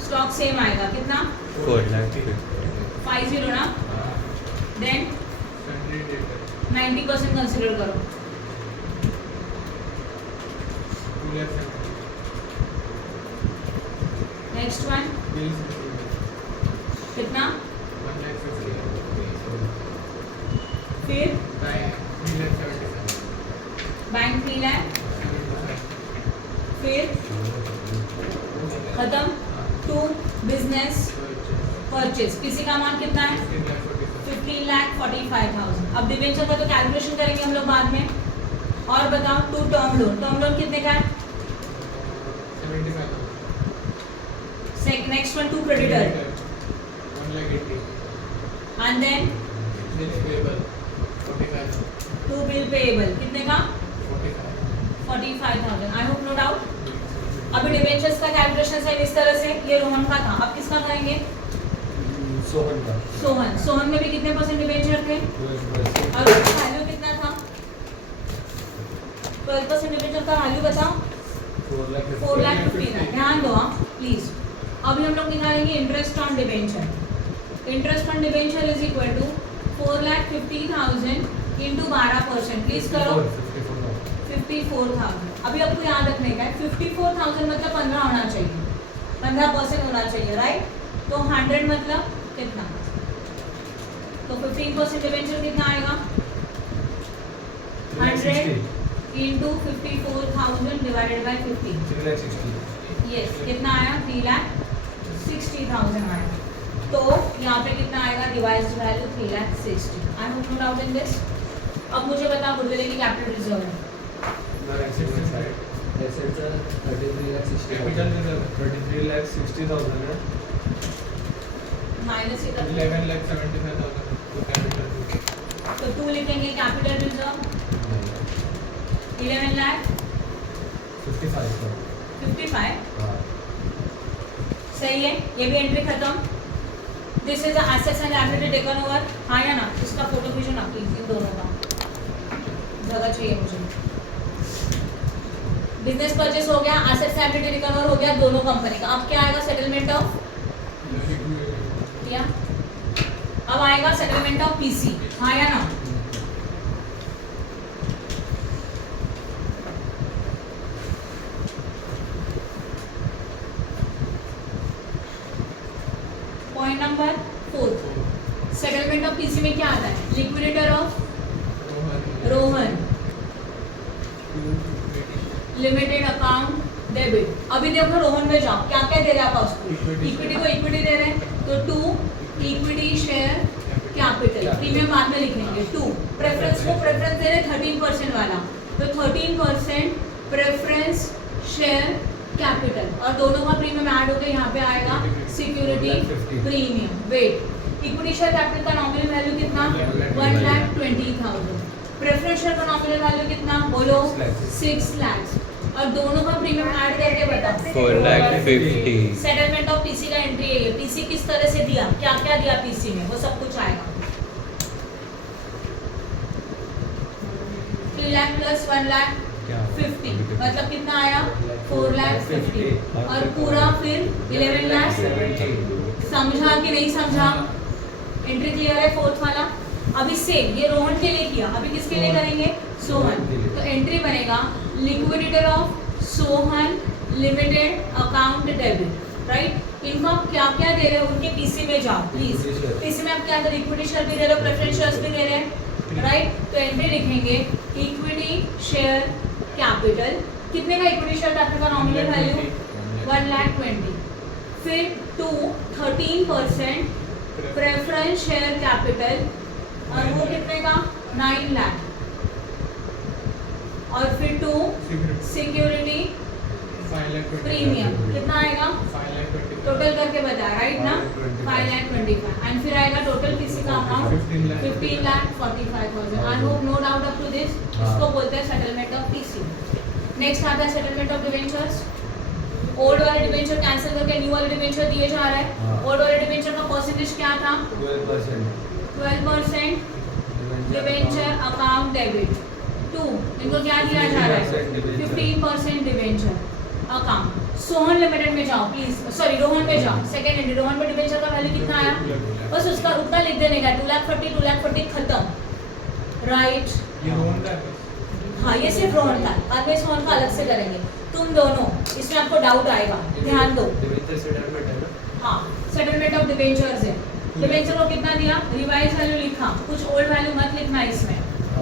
स्टॉक सेम आएगा, कितना? 4,50,000। 50 ना। देन 90% कंसिडर करो, नेक्स्ट वन कितना? फिर बैंक 3 लाख, फिर खत्म। 2 बिजनेस परचेज, किसी का अमाउंट कितना है? 15,45,000। अब डिवेंचर का तो कैलकुलेशन करेंगे हम लोग बाद में। और बताओ 2 टर्म लोन। टर्म लोन कितने का है? Next one 2 creditor and then 2 bill payable कितने का? 45,000। I hope no doubt. अभी डिवेंचर्स का कैलकुलेशन है इस तरह से। ये रोहन का था, अब किसका करेंगे? सोहन में भी कितने % डिवेंचर थे? और वैल्यू कितना था? 12% डिवेंचर का वैल्यू बताओ। 4,50,000। ध्यान दो हाँ प्लीज। अभी हम लोग निकालेंगे interest on debenture. Interest on debenture is equal to 4,50,000 into 12%। Please करो 54,000। अभी आपको याद रखने का है 54,000 मतलब 15 होना चाहिए। 15% होना चाहिए, राइट? तो 100 मतलब कितना? तो 15% डिवेंचर कितना आएगा? 100 into 54,000 divided by 50. 360. यस, कितना आया? 3,60,000 आया। तो यहाँ पे कितना आएगा? Revised value 3,60,000। I hope no doubt in this. अब मुझे बता गुडविल की कैपिटल रिजर्व है Assets are 33,60,000. Capital reserve 33,60,000 है. माइनस 11,75,000 तो capital तो 2 लिखेंगे कैपिटल रिजर्व 11 लाख 55 का. 55। हाँ. सही है, ये भी एंट्री खत्म। This is assets and liability taken over. हाँ या ना? इसका फोटो भेजो ना प्लीज, इन दोनों का जगह चाहिए मुझे। बिजनेस परचेस हो गया, एसेट्स लायबिलिटी टेकन ओवर हो गया दोनों कंपनी का। अब क्या आएगा? सेटलमेंट ऑफ या अब आएगा सेटलमेंट ऑफ पीसी। हाँ या ना? Point number 4, settlement of PC में क्या आता है? Liquidator of Rohan limited account debit. अभी देखो रोहन में जाओ, क्या क्या दे रहे हैं आप उसको? इक्विटी को इक्विटी दे रहे हैं, तो 2 इक्विटी शेयर कैपिटल। प्रीमियम बाद में लिखेंगे। 2 प्रेफरेंस को प्रेफरेंस दे रहे हैं 13% वाला, तो 13% प्रेफरेंस शेयर कैपिटल, और दोनों का प्रीमियम ऐड होकर यहाँ पे आएगा security premium. Wait, equity share capital का नॉमिनल वैल्यू कितना? 1,20,000। प्रेफरेंस शेयर का नॉमिनल वैल्यू कितना? बोलो 6 लाख। और दोनों का प्रीमियम ऐड करके बता 4,50,000। सेटलमेंट ऑफ पीसी का एंट्री है ये। पीसी किस तरह से दिया, क्या क्या दिया पीसी में, वो सब कुछ आएगा। 3 लाख प्लस 1,50,000 मतलब कितना आया? 4,50,000। और पूरा फिर 11 लाख। समझा कि नहीं समझा? एंट्री क्लियर है? 4th वाला। अभी सेम ये रोहन के लिए किया, अभी किसके लिए करेंगे? सोहन। तो एंट्री बनेगा liquidator of Sohan limited account debit, right? इनको आप क्या क्या दे रहे हो उनके पीसी में जाओ प्लीज। पीसी में आप क्या दे रहे हो? इक्विटी शेयर भी दे रहे हो, प्रेफरेंस शेयर्स भी दे रहे हैं, राइट? तो एंट्री लिखेंगे इक्विटी शेयर कैपिटल। कितने का इक्विटी शेयर कैपिटल का नॉमिनल वैल्यू? 1,20,000। फिर 2 13% प्रेफरेंस शेयर कैपिटल, और वो कितने का? 9 लाख। और फिर 2 सिक्योरिटी 5,20,000 प्रीमियम कितना आएगा? 5,20,000 टोटल करके बता, राइट ना? 5,25,000। एंड फिर आएगा टोटल किसी का amount 15,45,000। I hope no doubt up to this. इसको बोलते हैं सेटलमेंट ऑफ पीसी। नेक्स्ट आता है सेटलमेंट ऑफ डिवेंचर्स। ओल्ड वाले डिवेंचर कैंसिल करके न्यू वाले डिवेंचर दिए जा रहा है। ओल्ड वाले डिवेंचर का परसेंटेज क्या था? 12% डिवेंचर अकाउंट डेबिट। 2 इनको क्या दिया जा रहा है? 15% डिवेंचर अकाउंट। सोहन लिमिटेड में जाओ प्लीज, सॉरी रोहन में जाओ। सेकंड एंट्री रोहन में डिवेंचर का वैल्यू कितना आया? बस उसका उतना लिख देने का 2,40,000 खत्म, राइट? ये रोहन का है। हाँ, ये सिर्फ रोहन का, बाद में सोहन का अलग से करेंगे। तुम दोनों इसमें आपको डाउट आएगा, ध्यान दो। सेटलमेंट है ना. हाँ, सेटलमेंट ऑफ डिवेंचर्स है। डिवेंचर को कितना दिया? रिवाइज वैल्यू लिखा, कुछ ओल्ड वैल्यू मत लिखना इसमें।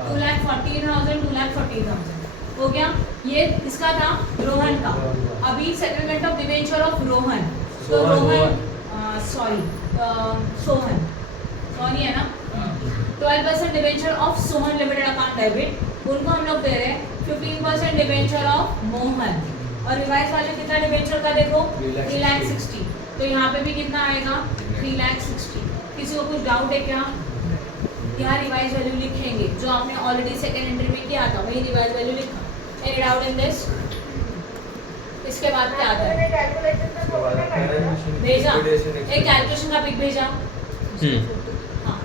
2,40,000 2,40,000 हो गया। ये इसका था रोहन का। अभी settlement of debenture of Rohan. तो रोहन सॉरी सोहन है ना? 12% debenture of Sohan limited account debit, उनको हम लोग दे रहे हैं 15% डिवेंचर ऑफ मोहन। और रिवाइज वैल्यू कितना डिवेंचर का देखो? 3,60,000। तो यहाँ पे भी कितना आएगा? 3,60,000। किसी को कुछ डाउट है क्या? यहाँ रिवाइज वैल्यू लिखेंगे जो आपने ऑलरेडी सेकंड एंट्री में किया था, वही रिवाइज वैल्यू लिखा। Any doubt in this? इसके बाद क्या आता है? भेजा एक कैलकुलेशन का पिक भेजा। हाँ,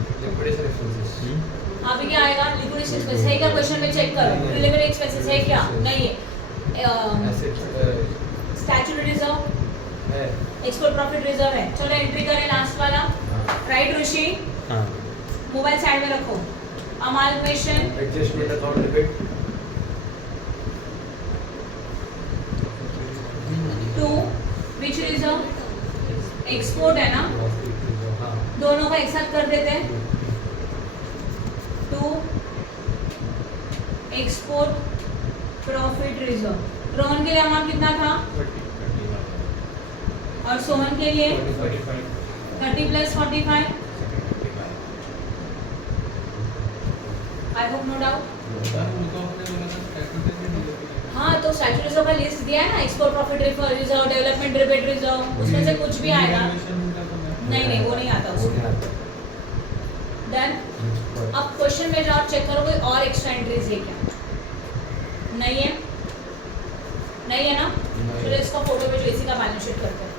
अभी क्या आएगा? लिक्विडेशन एक्सपेंस है क्या? क्वेश्चन में चेक करो। प्रिलिमिनरी एक्सपेंसेस है क्या? नहीं है। स्टैट्यूटरी रिजर्व है. एक्सपोर्ट प्रॉफिट रिजर्व है। चलो एंट्री करें लास्ट वाला, राइट ऋषि? हाँ. मोबाइल साइड में रखो। Amalgamation adjustment account debit 2 which reserve? Export है ना, हाँ दोनों का एक साथ कर देते हैं। To export profit reserve. Rohan के लिए अमाउंट कितना था 30 और सोहन के लिए 45 30 plus 45। I hope no doubt. हाँ तो स्टैट्यूटरी रिजर्व का लिस्ट दिया है ना, export profit reserve, development rebate reserve, उसमें से कुछ भी आएगा। नहीं वो नहीं आता उसमें। डन। अब क्वेश्चन में जाओ, चेक करो कोई और एक्स्ट्रा एंट्रीज है क्या। नहीं है, नहीं है ना, चलो इसका फोटो भेजो, इसी का बैलेंस शीट करते हैं।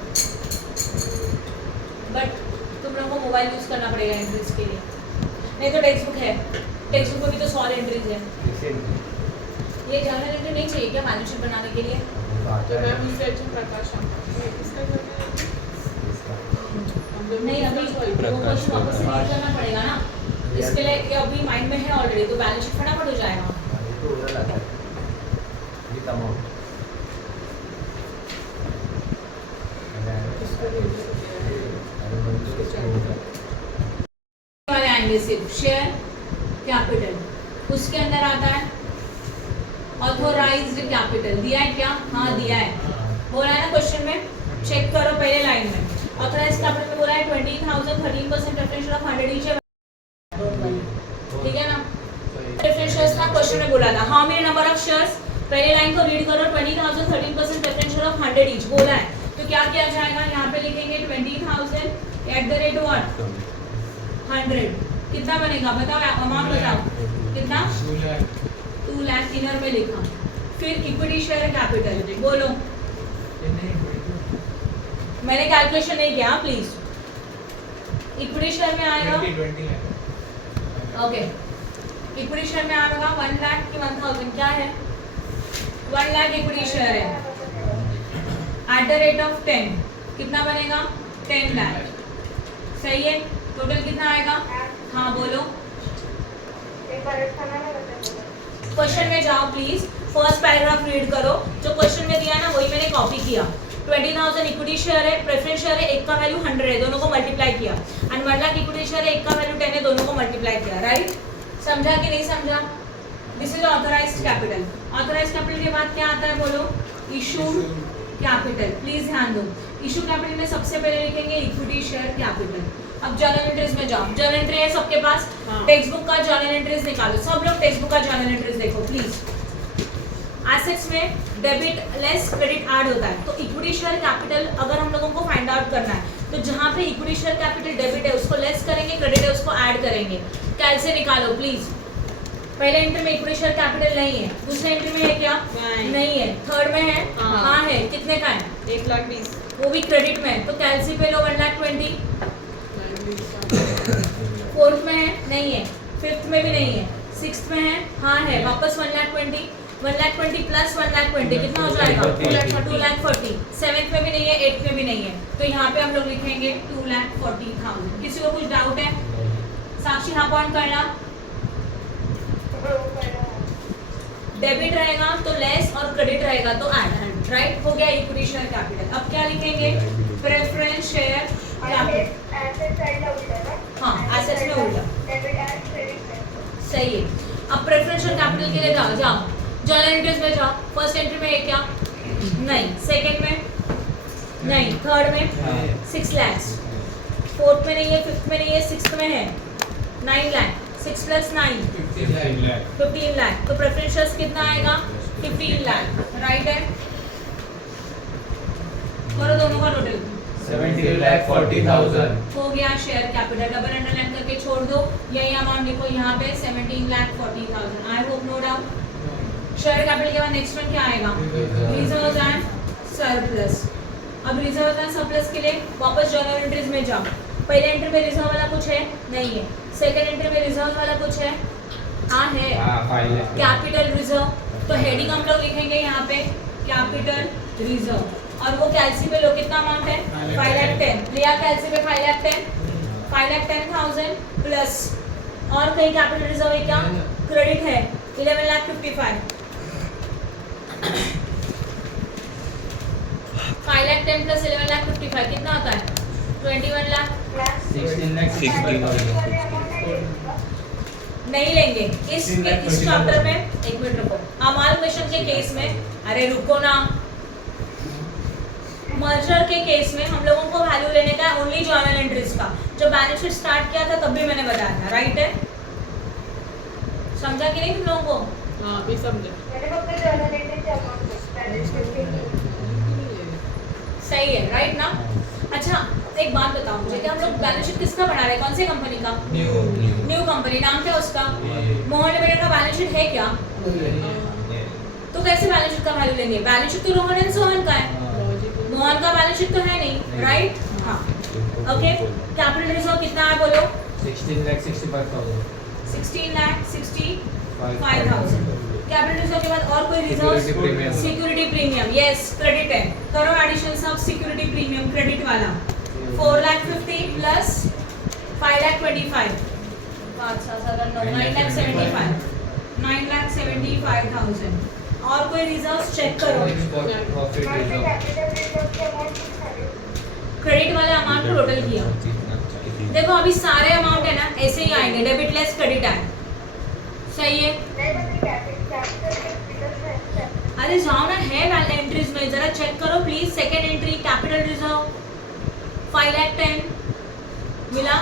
बट तुम लोगों को मोबाइल यूज करना पड़ेगा एंट्रीज के लिए, नहीं तो टेक्स्ट बुक है, टेक्स्ट बुक में भी तो 100 एंट्रीज है। ये जर्नल एंट्री नहीं चाहिए क्या बैलेंस शीट बनाने के लिए? नहीं अभी वो क्वेश्चन वापस से नहीं करना पड़ेगा ना, इसके लिए ये अभी माइंड में है ऑलरेडी, तो बैलेंस शीट फटाफट हो जाएगा। वाले आएंगे सिर्फ शेयर कैपिटल, उसके अंदर आता है ऑथोराइज्ड कैपिटल। दिया है क्या? हाँ दिया है, बोला है ना क्वेश्चन में, चेक करो पहले लाइन में। ऑथोराइज्ड कैपिटल में बोला है 20,000 13% प्रेफरेंशियल ऑफ 100 ईच है, ठीक है ना। प्रेफरेंशियल का क्वेश्चन में बोला था how many number of shares, पहले लाइन को रीड करो, 20,000 13% प्रेफरेंशियल ऑफ 100 ईच बोला है, तो क्या किया जाएगा, यहाँ पे लिखेंगे 20,000 @ what 100, कितना बनेगा बताओ, अमाउंट बताओ कितना, 2 लाख इनर में लिखा। फिर इक्विटी शेयर कैपिटल बोलो, मैंने कैलकुलेशन नहीं किया प्लीज। इक्विटी शेयर में आएगा, ओके इक्विटी शेयर में आएगा 1 लाख की 1000, क्या है 1 लाख इक्विटी शेयर है @10, कितना बनेगा 10 लाख, सही है। टोटल कितना आएगा, हाँ बोलो। क्वेश्चन में जाओ प्लीज, फर्स्ट पैराग्राफ रीड करो, जो क्वेश्चन में दिया ना वही मैंने कॉपी किया। 20,000 इक्विटी शेयर है, प्रेफरेंस शेयर है, एक का वैल्यू 100 है, दोनों को मल्टीप्लाई किया, एंड 1 लाख इक्विटी शेयर है, एक का वैल्यू 10 है, दोनों को मल्टीप्लाई किया, राइट। समझा कि नहीं समझा? This is authorised capital. Authorised capital के बाद क्या आता है बोलो, इशू कैपिटल। प्लीज ध्यान दो, इशू कैपिटल में सबसे पहले लिखेंगे इक्विटी शेयर कैपिटल। अब जर्नल एंट्रीज में जाओ, जर्नल एंट्री है सबके पास, टेक्स्ट बुक का जर्नल एंट्रीज निकालो, सब लोग टेक्स्ट बुक का जर्नल एंट्रीज देखो प्लीज। एसेट्स में डेबिट लेस क्रेडिट ऐड होता है, तो इक्विटी शेयर कैपिटल अगर हम लोगों को फाइंड आउट करना है, तो जहाँ पे इक्विटी शेयर कैपिटल डेबिट है उसको लेस करेंगे, क्रेडिट है उसको ऐड करेंगे। कैल से निकालो प्लीज। पहले एंट्री में इक्विटी शेयर कैपिटल नहीं है, दूसरे एंट्री में है क्या, नहीं है, थर्ड में है, हाँ है, कितने का है 1,20,000, वो भी क्रेडिट में है, तो कैलसी पे लो 1,20,000। फोर्थ में है, नहीं है, फिफ्थ में भी नहीं है, सिक्स्थ में है, हाँ है, वापस 1,20,000, 1,20,000 प्लस 1,20,000 कितना हो जाएगा 2,40,000। सेवेंथ में भी नहीं है, एट्थ में भी नहीं है, तो यहाँ पे हम लोग लिखेंगे 2,40,000। किसी को कुछ डाउट है? साक्षी हाँ पॉइंट करना। डेबिट रहेगा तो लेस और क्रेडिट रहेगा तो ऐड, राइट। हो गया इक्विटी शेयर कैपिटल। अब क्या लिखेंगे, प्रेफरेंस शेयर कैपिटल। हाँ एसेट्स में उल्टा, सही है। अब प्रेफरेंस शेयर कैपिटल के लिए जाओ, जर्नल एंट्रीज में जाओ। फर्स्ट एंट्री में है क्या, नहीं, सेकंड में नहीं, थर्ड में 6 लाख, फोर्थ में नहीं है, फिफ्थ में नहीं है, सिक्स्थ में है 9 लाख, 6 + 9 15 लाख, तो प्रेफरेंस शेयर्स कितना आएगा 15 लाख, राइट है। करो दोनों का टोटल, 17,40,000 हो गया शेयर कैपिटल। डबल अंडरलाइन करके छोड़ दो, यही अमाउंट लिखो यहाँ पे 17,40,000। I hope no doubt. Share capital के बाद नेक्स्ट वन क्या आएगा, रिजर्व्स एंड सरप्लस। अब रिजर्व्स एंड सरप्लस के लिए वापस जर्नल एंट्रीज में जाओ। पहले एंट्री में रिजर्व वाला कुछ है, नहीं है। सेकंड एंट्री में रिजर्व वाला कुछ है, हाँ है, कैपिटल रिजर्व। तो हेडिंग हम लोग लिखेंगे यहाँ पे कैपिटल रिजर्व, और वो कैलसी पे लो, कितना अमाउंट है 5,10,000 लिया, कैलसी पे 5,10,000 प्लस, और कहीं कैपिटल रिजर्व है क्या, क्रेडिट है 11,55,000। 5,10,000 प्लस 11,55,000 कितना होता है 21 लाख 16 lakh 16 नहीं लेंगे इस 16 लाख इस 20 चैप्टर लाख। में। एक मिनट रुको, अमालगमेशन के केस में, अरे रुको ना, मर्जर के केस में हम लोगों को वैल्यू लेने का ओनली जर्नल एंट्रीज का। जब बैलेंस शीट स्टार्ट किया था तब भी मैंने बताया था, राइट है? समझा कि नहीं तुम लोगों को? हाँ अभी समझे। मैंने फक्त जर्नल एंट्रीचे अमाउंट बैलेंस शीट सही है, राइट ना? अच्छा एक बात बताओ मुझे कि हम लोग बैलेंस शीट किसका बना रहे हैं, कौन सी कंपनी का? New company. नाम क्या उसका? मोहन लिमिटेड का बैलेंस शीट है क्या? तो कैसे बैलेंस शीट का वैल्यू लेंगे? बैलेंस शीट तो रोहन एंड सोहन का है, मोहन का बैलेंस शीट तो है नहीं, राइट? हाँ ओके। कैपिटल रिजर्व कितना है बोलो? 16 lakh 65,000 16 लाख 65,000। कैपिटल रिजर्व के बाद और कोई Security reserve? premium. Security premium, yes credit है। करो एडिशन सब सिक्योरिटी प्रीमियम क्रेडिट वाला 4 लाख 50 प्लस 5 लाख 25 5 7 7 9 9 लाख 75 9 लाख 75,000। और कोई रिजर्व चेक करो। प्रॉफिट और रिजर्व कैपिटल रिजर्व के अमाउंट कितना है? क्रेडिट वाले अमाउंट को टोटल किया। देखो अभी सारे अमाउंट है ना ऐसे ही आएंगे, डेबिट लेस क्रेडिट आए, सही है? नहीं मतलब कैपिटल रिजर्व है। अरे जाओ ना, है वाले एंट्रीज में जरा चेक करो please. Second entry capital reserve 5 lakh 10 मिला।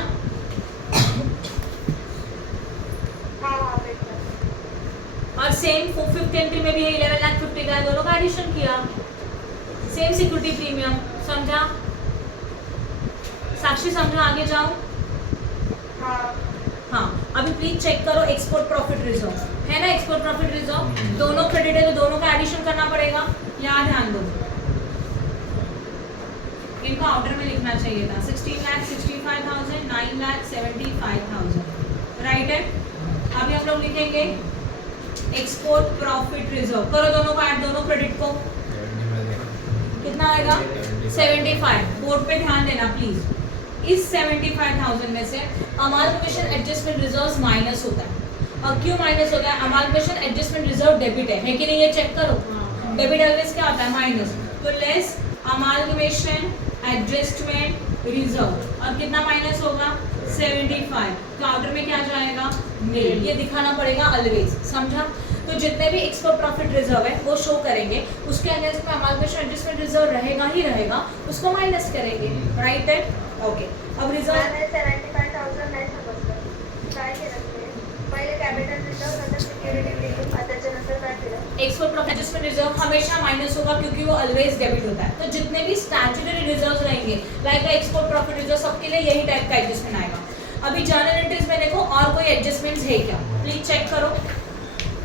हाँ बेटा। और सेम फिफ्थ एंट्री में भी 11 लाख 50 का है, दोनों का एडिशन किया। सेम सिक्योरिटी प्रीमियम, समझा? साक्षी समझा? आगे जाओ। हाँ हाँ अभी प्लीज चेक करो एक्सपोर्ट प्रॉफिट रिजर्व है ना, एक्सपोर्ट प्रॉफिट रिजर्व दोनों क्रेडिट है तो दोनों का एडिशन करना पड़ेगा। यहाँ ध्यान दो, इनको आउटर में लिखना चाहिए था। 16 लाख 65,000 9 लाख 75,000, राइट है? अभी हम लोग लिखेंगे एक्सपोर्ट प्रॉफिट रिजर्व। करो दोनों का ऐड, दोनों क्रेडिट को कितना आएगा? 75। बोर्ड पे ध्यान देना प्लीज। इस 75,000 में से अमालगमेशन एडजस्टमेंट रिजर्व्स माइनस होता है। और क्यों माइनस होता है? अमालगमेशन एडजस्टमेंट रिजर्व डेबिट है कि नहीं, ये चेक करो। डेबिट ऑलवेज क्या होता है? माइनस। तो लेस अमालगमेशन एडजस्टमेंट रिजर्व, और कितना माइनस होगा? 75। तो आउटर में क्या जाएगा? नील। ये दिखाना पड़ेगा ऑलवेज, समझा? तो जितने भी एक्सपोर्ट प्रॉफिट रिजर्व है वो शो करेंगे, उसके अगेंस्ट में अमालगमेशन एडजस्टमेंट रिजर्व रहेगा ही रहेगा, उसको माइनस करेंगे, राइट है? ओके। अब रिजर्व मैंने 75,000 नाही समजलं. काय केलं तुम्ही? पहिले कॅपिटल रिझर्व नंतर सिक्युरिटी प्रीमियम आणि त्याच्यानंतर काय केलं? एक्सपोर्ट प्रॉफिट एडजस्टमेंट रिजर्व हमेशा माइनस होगा क्योंकि वो ऑलवेज डेबिट होता है। तो जितने भी स्टैट्यूटरी रिजर्व्स रहेंगे लाइक एक्सपोर्ट प्रॉफिट रिजर्व, सबके लिए यही टाइप का एडजस्टमेंट आएगा। अभी जर्नल एंट्रीज में देखो और कोई एडजस्टमेंट्स है क्या, प्लीज चेक करो।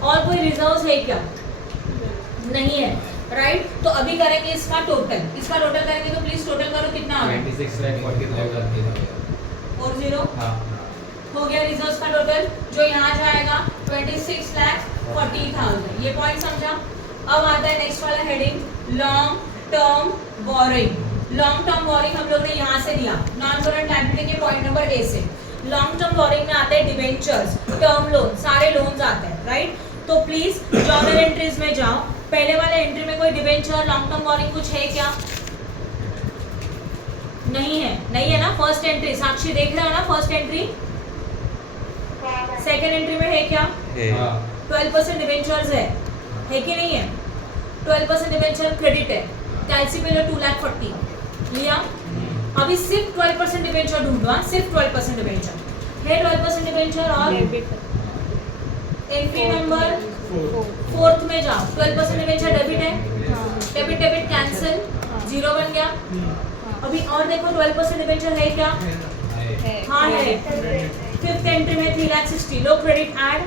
और कोई रिजर्व्स है क्या? नहीं है, राइट? तो अभी करेंगे इसका टोटल करेंगे, तो प्लीज टोटल करो कितना आ रहा है? 26 lakh 40,000 40 हाँ हो गया रिजर्व्स का टोटल, जो यहाँ जाएगा 26 लाख 40,000। ये पॉइंट समझा? अब आता है नेक्स्ट वाला heading, long term borrowing. Long term borrowing हम लोग ने यहाँ से दिया, नॉन करंट लायबिलिटी के पॉइंट नंबर ए से। लॉन्ग टर्म बोरिंग में आते हैं डिबेंचर्स, टर्म लोन, सारे लोन्स आते हैं, राइट? तो प्लीज जर्नल एंट्रीज में जाओ, पहले वाले एंट्री में कोई डिबेंचर लॉन्ग टर्म बोरिंग कुछ है क्या? नहीं है ना। फर्स्ट एंट्री साक्षी देख रहे हो ना, फर्स्ट एंट्री। सेकेंड एंट्री में है क्या? हाँ 12% डिबेंचर्स है कि नहीं है? 12% डिबेंचर क्रेडिट है, कैलसी पे लो 2 लाख 40 लिया। अभी सिर्फ 12% डिबेंचर ढूंढो, सिर्फ 12% डिबेंचर है। 12% डिबेंचर और एंट्री नंबर 4th में जाओ। 12% डिबेंचर डेबिट है, डेबिट कैंसिल, जीरो बन गया। अभी और देखो 12% डिबेंचर है क्या? हाँ है। फिफ्थ एंट्री में 3 लाख 60 लो क्रेडिट ऐड,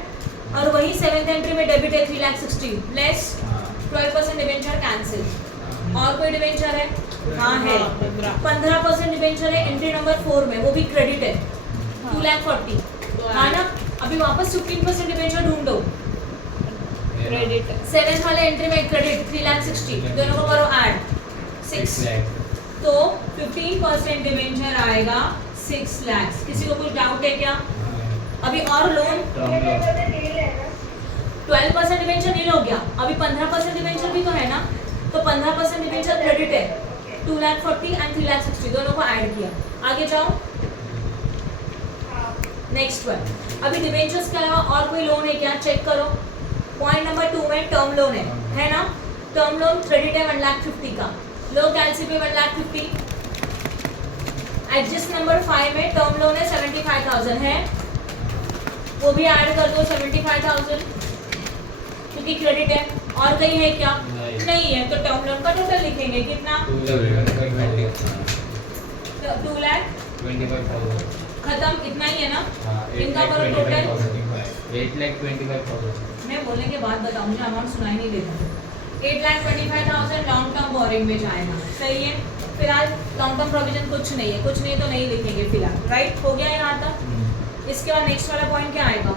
और वही 7th एंट्री में डेबिट है 3 लाख 60 लेस 12% डिबेंचर कैंसिल। और कोई डिबेंचर है? हाँ है, 15% डिबेंचर है एंट्री नंबर 4 में, वो भी क्रेडिट है 2 लाख 40, हाँ ना? अभी वापस 15% डिबेंचर ढूंढो, क्रेडिट 7th वाले एंट्री में क्रेडिट 3 लाख 60, दोनों को करो ऐड 6, तो 15% डिबेंचर आएगा 6 लाख। किसी को कुछ डाउट है क्या? अभी और लोन 12% डिबेंचर नील हो गया, अभी 15% डिबेंचर भी तो है ना, तो 15% डिबेंचर क्रेडिट है 2 लाख 40 एंड 3 लाख 60, दोनों को ऐड किया आगे जाओ, नेक्स्ट वन। अभी डिबेंचर्स के अलावा और कोई लोन है क्या, चेक करो। पॉइंट नंबर 2 में टर्म लोन है ना? टर्म लोन क्रेडिट है 1,50,000 का, लो कैलसी पे 1,50,000। एडजस्ट नंबर 5 में टर्म लोन है 75,000 है, वो भी ऐड कर दो 75,000 क्योंकि क्रेडिट है। और कहीं है क्या? नहीं है, तो टर्म लोन का टोटल लिखेंगे कितना, 2,25,000 खत्म, इतना ही है ना? इनका करो टोटल, 8,25,000। मैं बोलने के बाद बताऊँ, मुझे अमाउंट सुनाई नहीं देता। 8,25,000 लॉन्ग टर्म बोरिंग में जाएगा, सही है। फिलहाल लॉन्ग टर्म प्रोविजन कुछ नहीं है, कुछ नहीं तो नहीं लिखेंगे फिलहाल, राइट? हो गया यहाँ तक। इसके बाद नेक्स्ट वाला पॉइंट क्या आएगा,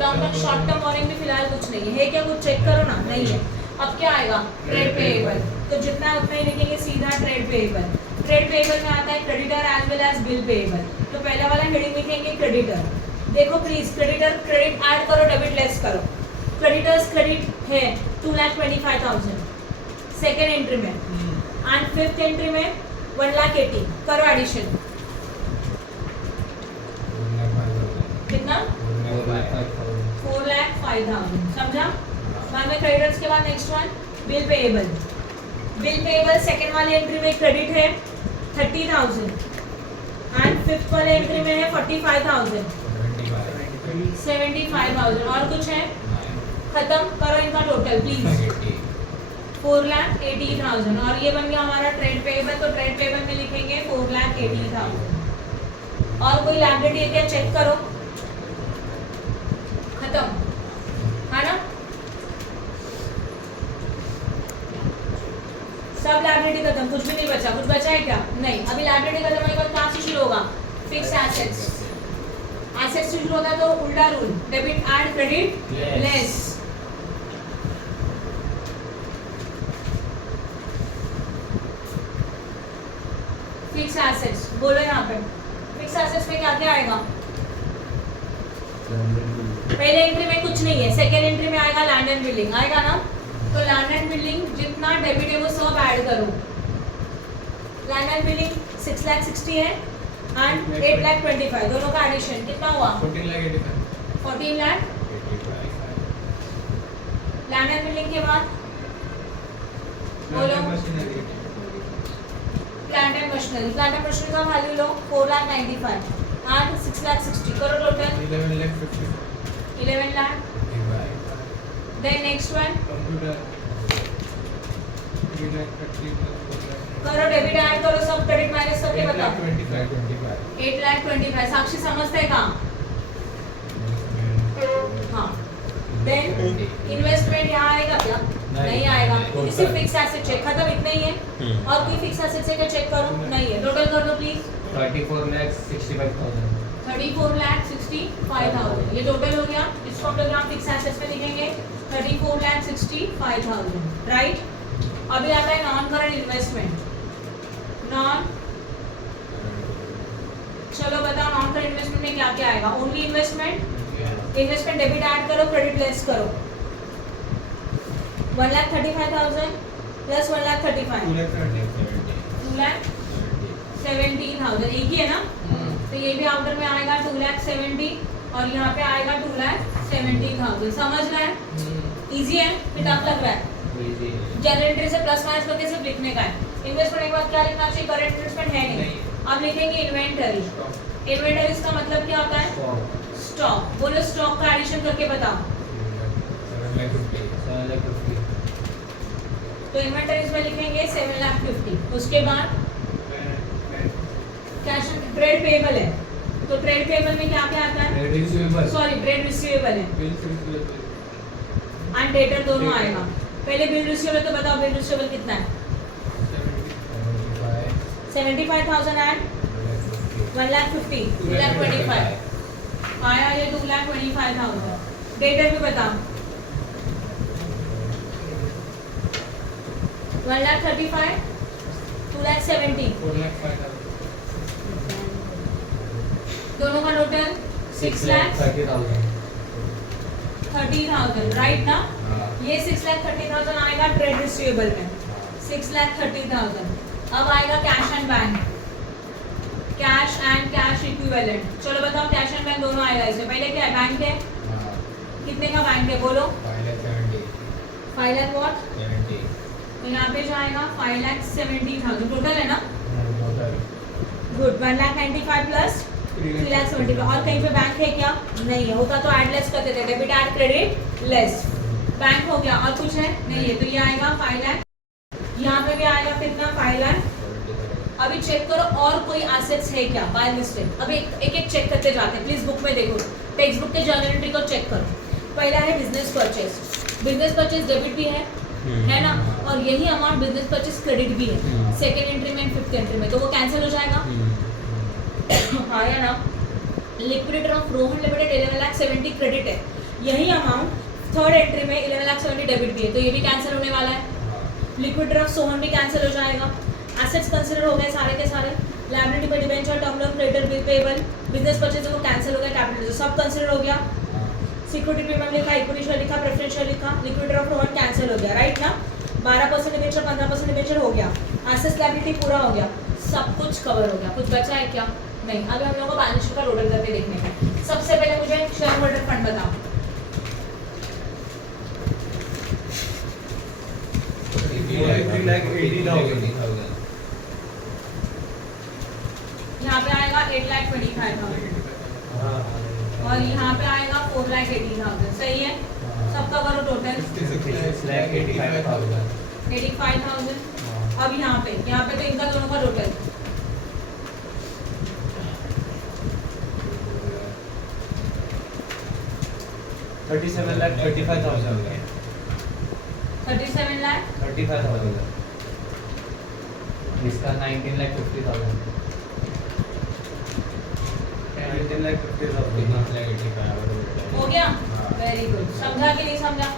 long term short term borrowing में फिलहाल कुछ नहीं है क्या? कुछ चेक करो ना, नहीं है। अब क्या आएगा, ट्रेड पेएबल, तो जितना है उतना ही लिखेंगे सीधा ट्रेड पेएबल। ट्रेड पेएबल में आता है creditor as well as bill payable, तो पहला वाला हेडिंग लिखेंगे क्रेडिटर। देखो प्लीज, क्रेडिटर क्रेडिट ऐड करो, डेबिट लेस करो। क्रेडिटर्स क्रेडिट है 2,25,000 सेकेंड एंट्री में, एंड फिफ्थ एंट्री में 1,80,000 करो एडिशन, कितना? 4,05,000, समझा? बाद में क्रेडिटर्स के बाद next one bill payable. Bill payable second वाली एंट्री में क्रेडिट है 30,000 एंड फिफ्थ वाले एंट्री में है 45,000, 75,000। और कुछ है? खत्म करो इनका टोटल प्लीज, 4,80,000। और ये बन गया हमारा ट्रेड पेएबल, तो ट्रेड पेएबल में लिखेंगे 4,80,000। और कोई लायबिलिटी है क्या, चेक करो। खत्म है ना? सब लायबिलिटी खत्म, कुछ भी नहीं बचा। कुछ बचा है क्या? नहीं। अभी लायबिलिटी खत्म होने के बाद कहाँ से शुरू होगा, फिक्स एसेट्स। एसेट्स से शुरू होता है तो उल्टा rule, debit add credit less. Fix assets बोलो यहाँ पे, फिक्स एसेट्स में क्या क्या आएगा? पहले एंट्री में कुछ नहीं है, सेकेंड एंट्री में आएगा लैंड एंड बिल्डिंग, आएगा ना? तो लैंड एंड बिल्डिंग जितना डेबिट है वो सब ऐड करो। लैंड एंड बिल्डिंग 6,60,000 है एंड 8,25,000, दोनों का एडिशन कितना हुआ? 14,85,000। लैंड एंड बिल्डिंग के बाद बोलो, plant and machinery. Plant and machinery का वैल्यू लो 4,95,000 एंड 6,60,000 करो total 11 lakh. Then next one करो, डेबिट ऐड करो, सब क्रेडिट माइनस करके बताओ। 8,25,000 साक्षी समझते हैं कहाँ? हाँ। देन इन्वेस्टमेंट यहाँ आएगा क्या? नहीं आएगा, क्योंकि सिर्फ फिक्स एसेट चेक, खत्म, इतना ही है। और कोई फिक्स एसेट से क्या चेक करो? नहीं है। टोटल कर दो प्लीज, 34,65,000। 34,65,000 ये टोटल हो गया। इसको हम लोग यहाँ फिक्स एसेट्स में लिखेंगे 34,65,000, राइट? अभी आता है नॉन करंट इन्वेस्टमेंट। नॉन, चलो बताओ नॉन करंट इन्वेस्टमेंट में क्या क्या आएगा? Only investment, investment debit add करो, क्रेडिट लेस करो। 1,35,000 प्लस 1,35,000 2,70,000, एक ही है ना? तो ये भी आउटर में आएगा 2,70,000 और यहाँ पे आएगा 2,70,000। समझ रहे हैं? इजी है कि टफ लग रहा है? जनरल एंट्री से प्लस माइनस करके सिर्फ लिखने का है। इन्वेस्टमेंट के बाद क्या लिखना चाहिए? करंट इन्वेस्टमेंट है नहीं। अब लिखेंगे इन्वेंटरी। इन्वेंटरी इसका मतलब क्या होता है? स्टॉक। बोलो स्टॉक का एडिशन करके बताओ। 7,50,000। तो इन्वेंटरीज में लिखेंगे 7,50,000। उसके बाद कैश ट्रेड पेएबल है, तो ट्रेड पेएबल में क्या क्या आता है? सॉरी, ट्रेड रिसीवेबल है एंड डेटर दोनों आएगा। पहले बिल रिसीवेबल तो बताओ, बिल रिसीवेबल कितना है? 75,000 एंड 1,50,000, 2,25,000 आया, ये 2,25,000। डेटर भी बताओ, 1,35,000, 2,70,000, 4,05,000। दोनों का टोटल 6,30,000, राइट ना? ये 6,30,000 आएगा ट्रेड रिसीवेबल में, 6,30,000। अब आएगा cash and bank, cash and cash equivalent. चलो बताओ कैश एंड बैंक दोनों आएगा इसमें। पहले क्या है, बैंक है, हाँ कितने का बैंक है बोलो? 5,70,000 5 लाख वॉट, 70 तो यहाँ पे जाएगा 5,70,000 टोटल है ना। Total good, 1,95,000 plus 3,70,000। और कहीं पे बैंक है क्या? नहीं है, होता तो ऐड लेस करते थे, debit add credit less. Bank हो गया, और कुछ है नहीं है, तो ये आएगा 5 लाख। यहाँ पे भी आएगा कितना, 5 लाख। अभी चेक करो और कोई एसेट्स है क्या बाय मिस्टेक। अभी एक एक चेक करते जाते हैं, प्लीज बुक में देखो, टेक्स्ट बुक के जर्नल एंट्री को चेक करो। पहला है business purchase. Business purchase debit भी है ना, और यही अमाउंट बिजनेस परचेज क्रेडिट भी है सेकेंड एंट्री में, फिफ्थ एंट्री में, तो वो कैंसिल हो जाएगा। हाँ या ना। Liquidator of Rohan limited 11,70,000 credit है, यही अमाउंट थर्ड एंट्री में 11,70,000 डेबिट भी है, तो ये भी कैंसिल होने वाला है। लिक्विडेटर ऑफ सोहन भी कैंसिल हो जाएगा। एसेट्स कंसिडर हो गए सारे के सारे। लायबिलिटी पे debenture, term loan, creditor, bill payable, business purchase वो कैंसिल हो गया, कैपिटल सब कंसिडर हो गया। सिक्योरिटी प्रीमियम लिखा, इक्विटी शेयर लिखा, प्रेफरेंशियल लिखा, लिक्विडेटर ऑफ रोहन कैंसिल हो गया, राइट ना। 12% डिबेंचर, 15% डिबेंचर हो गया, एसेट्स लायबिलिटी पूरा हो गया, सब कुछ कवर हो गया। कुछ बचा है क्या? नहीं। अभी हम लोगों को बैलेंस शीट का टोटल करके देखने का। सबसे पहले मुझे शेयर होल्डर फंड बताओ। यहाँ पे आएगा 8,25,000 और यहाँ पे आएगा 4,80,000, सही है। सबका करो टोटल 85,000। अब यहाँ पे तो इनका दोनों का टोटल 37,35,000 37 लाख 35,000 इसका 19,50,000 19,50,000 85,000 हो गया। हाँ। Very good. समझा कि नहीं समझा?